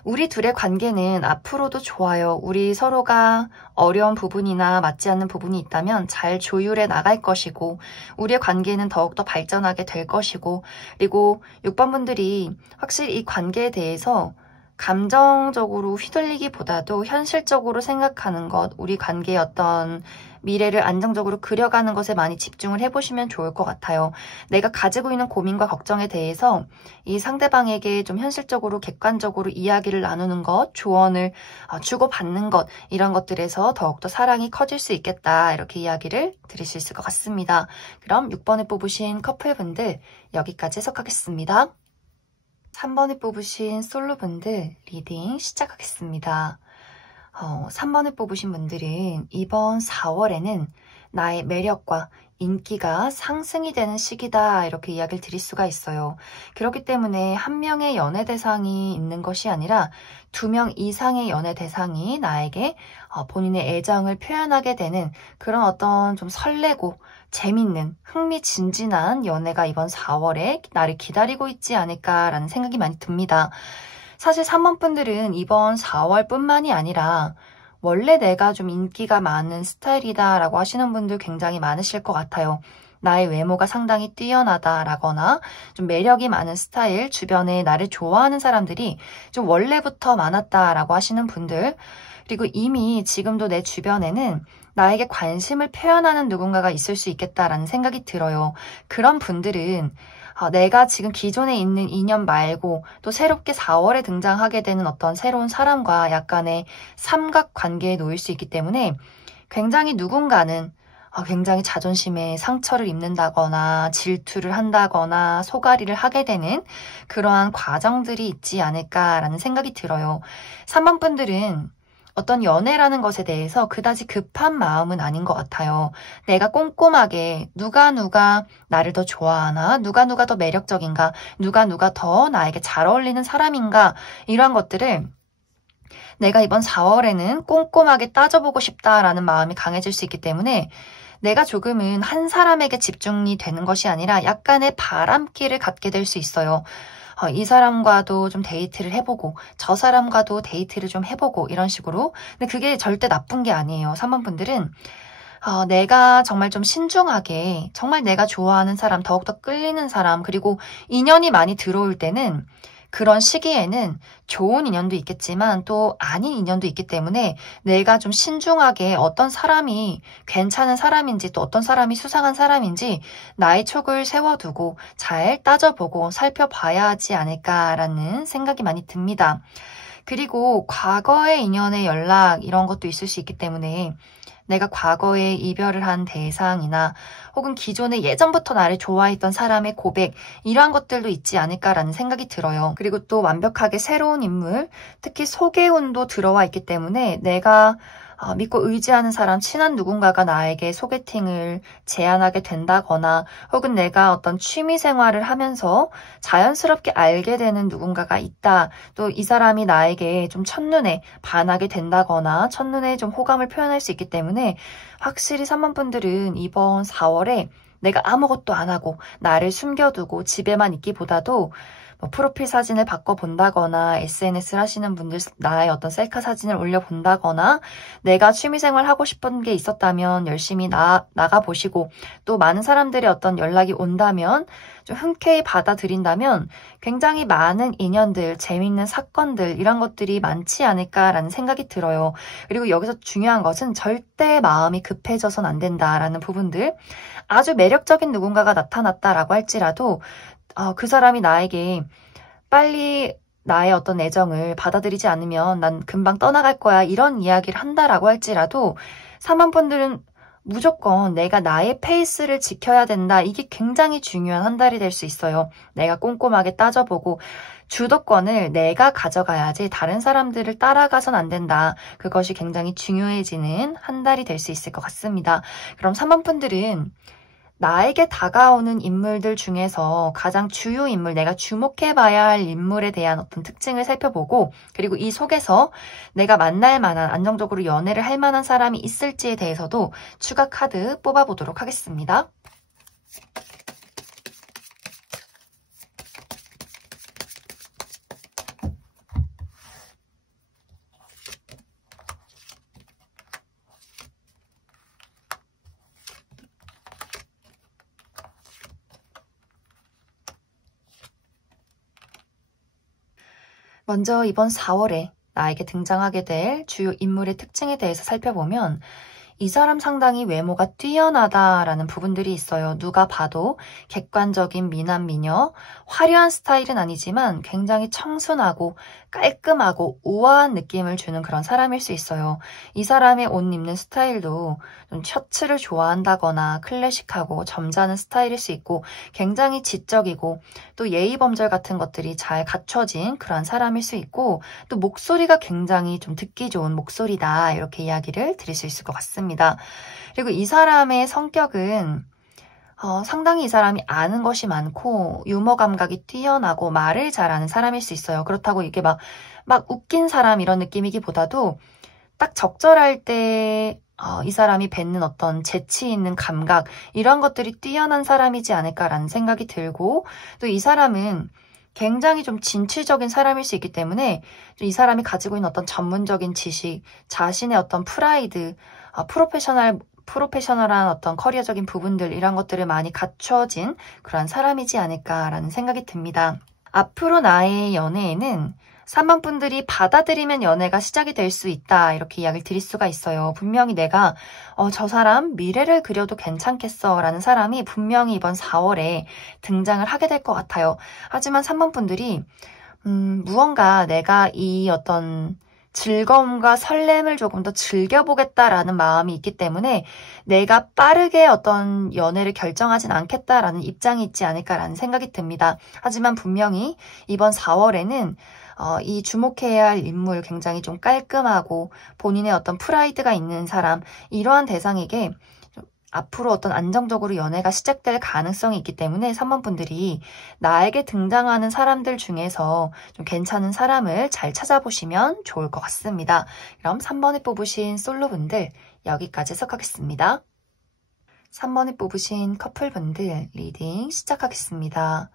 우리 둘의 관계는 앞으로도 좋아요. 우리 서로가 어려운 부분이나 맞지 않는 부분이 있다면 잘 조율해 나갈 것이고, 우리의 관계는 더욱더 발전하게 될 것이고, 그리고 6번분들이 확실히 이 관계에 대해서 감정적으로 휘둘리기보다도 현실적으로 생각하는 것, 우리 관계의 어떤 미래를 안정적으로 그려가는 것에 많이 집중을 해보시면 좋을 것 같아요. 내가 가지고 있는 고민과 걱정에 대해서 이 상대방에게 좀 현실적으로 객관적으로 이야기를 나누는 것, 조언을 주고받는 것, 이런 것들에서 더욱더 사랑이 커질 수 있겠다, 이렇게 이야기를 드릴 수 있을 것 같습니다. 그럼 6번에 뽑으신 커플분들 여기까지 해석하겠습니다. 3번에 뽑으신 솔로분들 리딩 시작하겠습니다. 3번을 뽑으신 분들은 이번 4월에는 나의 매력과 인기가 상승이 되는 시기다, 이렇게 이야기를 드릴 수가 있어요. 그렇기 때문에 한 명의 연애 대상이 있는 것이 아니라 2명 이상의 연애 대상이 나에게 본인의 애정을 표현하게 되는 그런 어떤 좀 설레고 재밌는 흥미진진한 연애가 이번 4월에 나를 기다리고 있지 않을까라는 생각이 많이 듭니다. 사실 3번 분들은 이번 4월뿐만이 아니라 원래 내가 좀 인기가 많은 스타일이다 라고 하시는 분들 굉장히 많으실 것 같아요. 나의 외모가 상당히 뛰어나다라거나 좀 매력이 많은 스타일, 주변에 나를 좋아하는 사람들이 좀 원래부터 많았다라고 하시는 분들, 그리고 이미 지금도 내 주변에는 나에게 관심을 표현하는 누군가가 있을 수 있겠다라는 생각이 들어요. 그런 분들은 내가 지금 기존에 있는 인연 말고 또 새롭게 4월에 등장하게 되는 어떤 새로운 사람과 약간의 삼각관계에 놓일 수 있기 때문에 굉장히 누군가는 굉장히 자존심에 상처를 입는다거나 질투를 한다거나 소가리를 하게 되는 그러한 과정들이 있지 않을까라는 생각이 들어요. 3번 분들은 어떤 연애라는 것에 대해서 그다지 급한 마음은 아닌 것 같아요. 내가 꼼꼼하게 누가 나를 더 좋아하나, 누가 더 매력적인가, 누가 더 나에게 잘 어울리는 사람인가, 이러한 것들을 내가 이번 4월에는 꼼꼼하게 따져보고 싶다라는 마음이 강해질 수 있기 때문에 내가 조금은 한 사람에게 집중이 되는 것이 아니라 약간의 바람기를 갖게 될 수 있어요. 이 사람과도 좀 데이트를 해보고 저 사람과도 데이트를 좀 해보고 이런 식으로. 근데 그게 절대 나쁜 게 아니에요. 3번 분들은 내가 정말 좀 신중하게 정말 내가 좋아하는 사람, 더욱더 끌리는 사람, 그리고 인연이 많이 들어올 때는 그런 시기에는 좋은 인연도 있겠지만 또 아닌 인연도 있기 때문에 내가 좀 신중하게 어떤 사람이 괜찮은 사람인지 또 어떤 사람이 수상한 사람인지 나의 촉을 세워두고 잘 따져보고 살펴봐야 하지 않을까라는 생각이 많이 듭니다. 그리고 과거의 인연의 연락, 이런 것도 있을 수 있기 때문에 내가 과거에 이별을 한 대상이나 혹은 기존에 예전부터 나를 좋아했던 사람의 고백, 이러한 것들도 있지 않을까라는 생각이 들어요. 그리고 또 완벽하게 새로운 인물, 특히 소개운도 들어와 있기 때문에 내가 믿고 의지하는 사람, 친한 누군가가 나에게 소개팅을 제안하게 된다거나 혹은 내가 어떤 취미 생활을 하면서 자연스럽게 알게 되는 누군가가 있다. 또 이 사람이 나에게 좀 첫눈에 반하게 된다거나 첫눈에 좀 호감을 표현할 수 있기 때문에 확실히 3번 분들은 이번 4월에 내가 아무것도 안 하고 나를 숨겨두고 집에만 있기보다도 뭐 프로필 사진을 바꿔본다거나 SNS를 하시는 분들 나의 어떤 셀카 사진을 올려본다거나 내가 취미생활 하고 싶은 게 있었다면 열심히 나가보시고 또 많은 사람들의 어떤 연락이 온다면 좀 흔쾌히 받아들인다면 굉장히 많은 인연들, 재미있는 사건들 이런 것들이 많지 않을까라는 생각이 들어요. 그리고 여기서 중요한 것은 절대 마음이 급해져선 안 된다라는 부분들. 아주 매력적인 누군가가 나타났다라고 할지라도 그 사람이 나에게 빨리 나의 어떤 애정을 받아들이지 않으면 난 금방 떠나갈 거야 이런 이야기를 한다라고 할지라도 3번 분들은 무조건 내가 나의 페이스를 지켜야 된다. 이게 굉장히 중요한 한 달이 될 수 있어요. 내가 꼼꼼하게 따져보고 주도권을 내가 가져가야지 다른 사람들을 따라가선 안 된다. 그것이 굉장히 중요해지는 한 달이 될 수 있을 것 같습니다. 그럼 3번 분들은 나에게 다가오는 인물들 중에서 가장 주요 인물, 내가 주목해봐야 할 인물에 대한 어떤 특징을 살펴보고 그리고 이 속에서 내가 만날 만한, 안정적으로 연애를 할 만한 사람이 있을지에 대해서도 추가 카드 뽑아보도록 하겠습니다. 먼저 이번 4월에 나에게 등장하게 될 주요 인물의 특징에 대해서 살펴보면 이 사람 상당히 외모가 뛰어나다라는 부분들이 있어요. 누가 봐도 객관적인 미남 미녀, 화려한 스타일은 아니지만 굉장히 청순하고 깔끔하고 우아한 느낌을 주는 그런 사람일 수 있어요. 이 사람의 옷 입는 스타일도 좀 셔츠를 좋아한다거나 클래식하고 점잖은 스타일일 수 있고 굉장히 지적이고 또 예의 범절 같은 것들이 잘 갖춰진 그런 사람일 수 있고 또 목소리가 굉장히 좀 듣기 좋은 목소리다 이렇게 이야기를 드릴 수 있을 것 같습니다. 그리고 이 사람의 성격은 상당히 이 사람이 아는 것이 많고 유머 감각이 뛰어나고 말을 잘하는 사람일 수 있어요. 그렇다고 이게 막 웃긴 사람 이런 느낌이기보다도 딱 적절할 때 이 사람이 뱉는 어떤 재치 있는 감각 이런 것들이 뛰어난 사람이지 않을까라는 생각이 들고 또 이 사람은 굉장히 좀 진취적인 사람일 수 있기 때문에 이 사람이 가지고 있는 어떤 전문적인 지식, 자신의 어떤 프라이드, 프로페셔널한 어떤 커리어적인 부분들 이런 것들을 많이 갖춰진 그런 사람이지 않을까라는 생각이 듭니다. 앞으로 나의 연애에는 3번 분들이 받아들이면 연애가 시작이 될 수 있다 이렇게 이야기를 드릴 수가 있어요. 분명히 내가 저 사람 미래를 그려도 괜찮겠어 라는 사람이 분명히 이번 4월에 등장을 하게 될 것 같아요. 하지만 3번 분들이 무언가 내가 이 어떤 즐거움과 설렘을 조금 더 즐겨보겠다라는 마음이 있기 때문에 내가 빠르게 어떤 연애를 결정하진 않겠다라는 입장이 있지 않을까라는 생각이 듭니다. 하지만 분명히 이번 4월에는 이 주목해야 할 인물 굉장히 좀 깔끔하고 본인의 어떤 프라이드가 있는 사람 이러한 대상에게 앞으로 어떤 안정적으로 연애가 시작될 가능성이 있기 때문에 3번 분들이 나에게 등장하는 사람들 중에서 좀 괜찮은 사람을 잘 찾아보시면 좋을 것 같습니다. 그럼 3번에 뽑으신 솔로분들 여기까지 해석하겠습니다. 3번에 뽑으신 커플분들 리딩 시작하겠습니다.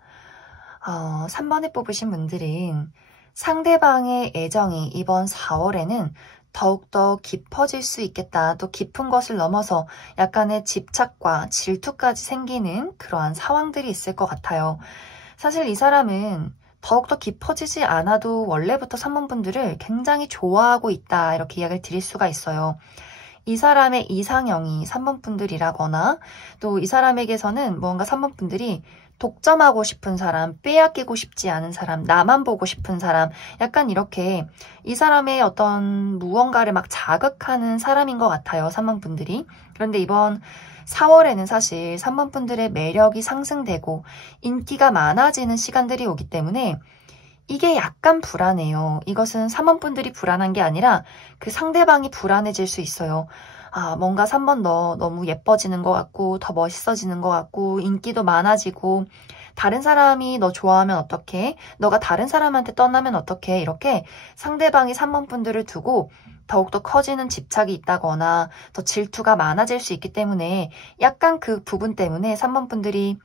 3번에 뽑으신 분들은 상대방의 애정이 이번 4월에는 더욱더 깊어질 수 있겠다. 또 깊은 것을 넘어서 약간의 집착과 질투까지 생기는 그러한 상황들이 있을 것 같아요. 사실 이 사람은 더욱더 깊어지지 않아도 원래부터 3번 분들을 굉장히 좋아하고 있다. 이렇게 이야기를 드릴 수가 있어요. 이 사람의 이상형이 3번 분들이라거나 또 이 사람에게서는 뭔가 3번 분들이 독점하고 싶은 사람, 빼앗기고 싶지 않은 사람, 나만 보고 싶은 사람, 약간 이렇게 이 사람의 어떤 무언가를 막 자극하는 사람인 것 같아요, 3번 분들이. 그런데 이번 4월에는 사실 3번 분들의 매력이 상승되고 인기가 많아지는 시간들이 오기 때문에 이게 약간 불안해요. 이것은 3번분들이 불안한 게 아니라 그 상대방이 불안해질 수 있어요. 아, 뭔가 3번 너 너무 예뻐지는 것 같고 더 멋있어지는 것 같고 인기도 많아지고 다른 사람이 너 좋아하면 어떡해? 너가 다른 사람한테 떠나면 어떡해? 이렇게 상대방이 3번분들을 두고 더욱더 커지는 집착이 있다거나 더 질투가 많아질 수 있기 때문에 약간 그 부분 때문에 3번분들이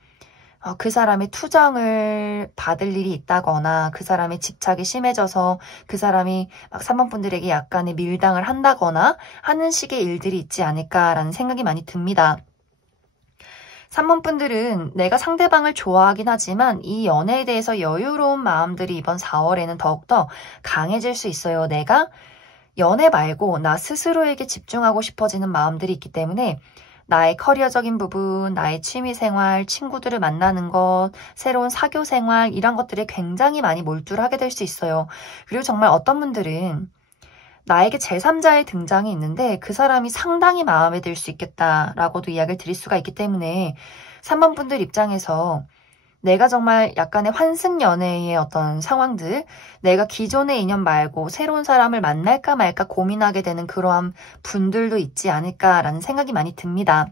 그 사람의 투정을 받을 일이 있다거나 그 사람의 집착이 심해져서 그 사람이 막 3번분들에게 약간의 밀당을 한다거나 하는 식의 일들이 있지 않을까라는 생각이 많이 듭니다. 3번분들은 내가 상대방을 좋아하긴 하지만 이 연애에 대해서 여유로운 마음들이 이번 4월에는 더욱더 강해질 수 있어요. 내가 연애 말고 나 스스로에게 집중하고 싶어지는 마음들이 있기 때문에 나의 커리어적인 부분, 나의 취미생활, 친구들을 만나는 것, 새로운 사교생활 이런 것들에 굉장히 많이 몰두를 하게 될 수 있어요. 그리고 정말 어떤 분들은 나에게 제3자의 등장이 있는데 그 사람이 상당히 마음에 들 수 있겠다라고도 이야기를 드릴 수가 있기 때문에 3번분들 입장에서 내가 정말 약간의 환승 연애의 어떤 상황들, 내가 기존의 인연 말고 새로운 사람을 만날까 말까 고민하게 되는 그러한 분들도 있지 않을까라는 생각이 많이 듭니다.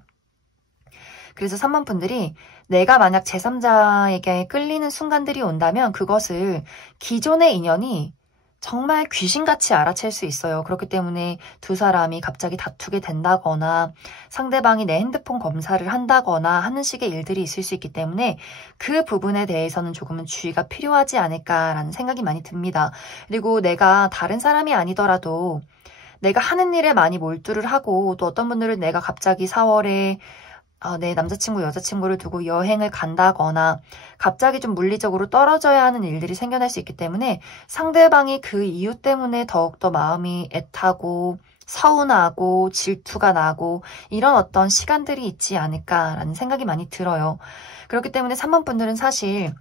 그래서 3번분들이 내가 만약 제3자에게 끌리는 순간들이 온다면 그것을 기존의 인연이 정말 귀신같이 알아챌 수 있어요. 그렇기 때문에 두 사람이 갑자기 다투게 된다거나 상대방이 내 핸드폰 검사를 한다거나 하는 식의 일들이 있을 수 있기 때문에 그 부분에 대해서는 조금은 주의가 필요하지 않을까라는 생각이 많이 듭니다. 그리고 내가 다른 사람이 아니더라도 내가 하는 일에 많이 몰두를 하고 또 어떤 분들은 내가 갑자기 4월에 내 남자친구, 여자친구를 두고 여행을 간다거나 갑자기 좀 물리적으로 떨어져야 하는 일들이 생겨날 수 있기 때문에 상대방이 그 이유 때문에 더욱더 마음이 애타고 서운하고 질투가 나고 이런 어떤 시간들이 있지 않을까라는 생각이 많이 들어요. 그렇기 때문에 3번분들은 사실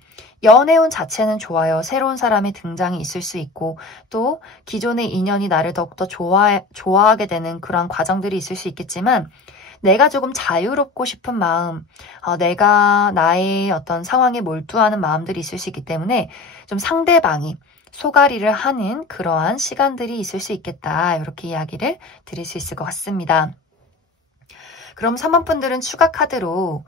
연애운 자체는 좋아요. 새로운 사람의 등장이 있을 수 있고 또 기존의 인연이 나를 더욱더 좋아하게 되는 그런 과정들이 있을 수 있겠지만 내가 조금 자유롭고 싶은 마음, 내가 나의 어떤 상황에 몰두하는 마음들이 있을 수 있기 때문에 좀 상대방이 소가리를 하는 그러한 시간들이 있을 수 있겠다. 이렇게 이야기를 드릴 수 있을 것 같습니다. 그럼 3번분들은 추가 카드로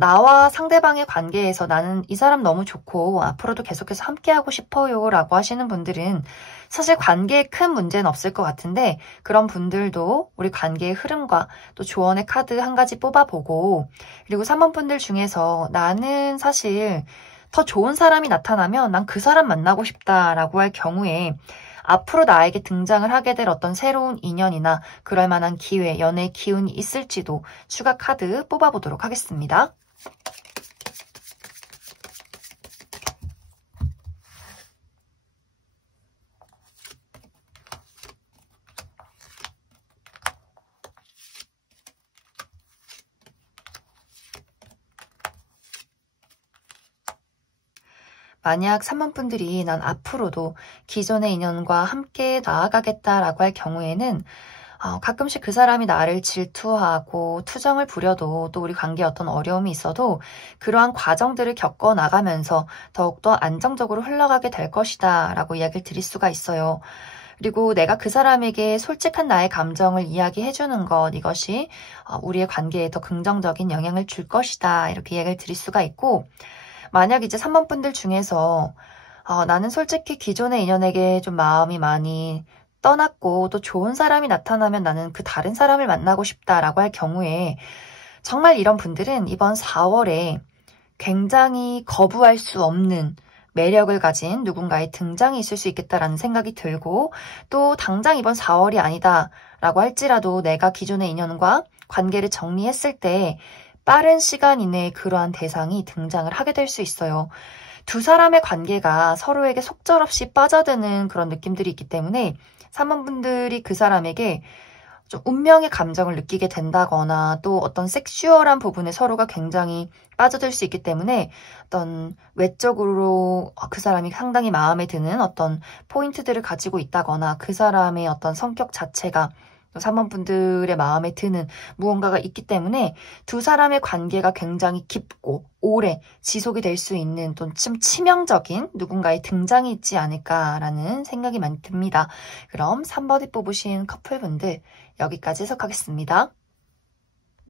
나와 상대방의 관계에서 나는 이 사람 너무 좋고 앞으로도 계속해서 함께하고 싶어요 라고 하시는 분들은 사실 관계에 큰 문제는 없을 것 같은데 그런 분들도 우리 관계의 흐름과 또 조언의 카드 한 가지 뽑아보고 그리고 3번분들 중에서 나는 사실 더 좋은 사람이 나타나면 난 그 사람 만나고 싶다라고 할 경우에 앞으로 나에게 등장을 하게 될 어떤 새로운 인연이나 그럴 만한 기회, 연애 기운이 있을지도 추가 카드 뽑아보도록 하겠습니다. 만약 3번분들이 난 앞으로도 기존의 인연과 함께 나아가겠다라고 할 경우에는 가끔씩 그 사람이 나를 질투하고 투정을 부려도 또 우리 관계에 어떤 어려움이 있어도 그러한 과정들을 겪어 나가면서 더욱더 안정적으로 흘러가게 될 것이다 라고 이야기를 드릴 수가 있어요. 그리고 내가 그 사람에게 솔직한 나의 감정을 이야기해주는 것 이것이 우리의 관계에 더 긍정적인 영향을 줄 것이다 이렇게 이야기를 드릴 수가 있고 만약 이제 3번분들 중에서 나는 솔직히 기존의 인연에게 좀 마음이 많이 떠났고 또 좋은 사람이 나타나면 나는 그 다른 사람을 만나고 싶다라고 할 경우에 정말 이런 분들은 이번 4월에 굉장히 거부할 수 없는 매력을 가진 누군가의 등장이 있을 수 있겠다라는 생각이 들고 또 당장 이번 4월이 아니다라고 할지라도 내가 기존의 인연과 관계를 정리했을 때 빠른 시간 이내에 그러한 대상이 등장을 하게 될 수 있어요. 두 사람의 관계가 서로에게 속절없이 빠져드는 그런 느낌들이 있기 때문에 3번분들이 그 사람에게 좀 운명의 감정을 느끼게 된다거나 또 어떤 섹슈얼한 부분에 서로가 굉장히 빠져들 수 있기 때문에 어떤 외적으로 그 사람이 상당히 마음에 드는 어떤 포인트들을 가지고 있다거나 그 사람의 어떤 성격 자체가 3번 분들의 마음에 드는 무언가가 있기 때문에 두 사람의 관계가 굉장히 깊고 오래 지속이 될 수 있는 좀 치명적인 누군가의 등장이 있지 않을까라는 생각이 많이 듭니다. 그럼 3번을 뽑으신 커플분들 여기까지 해석하겠습니다.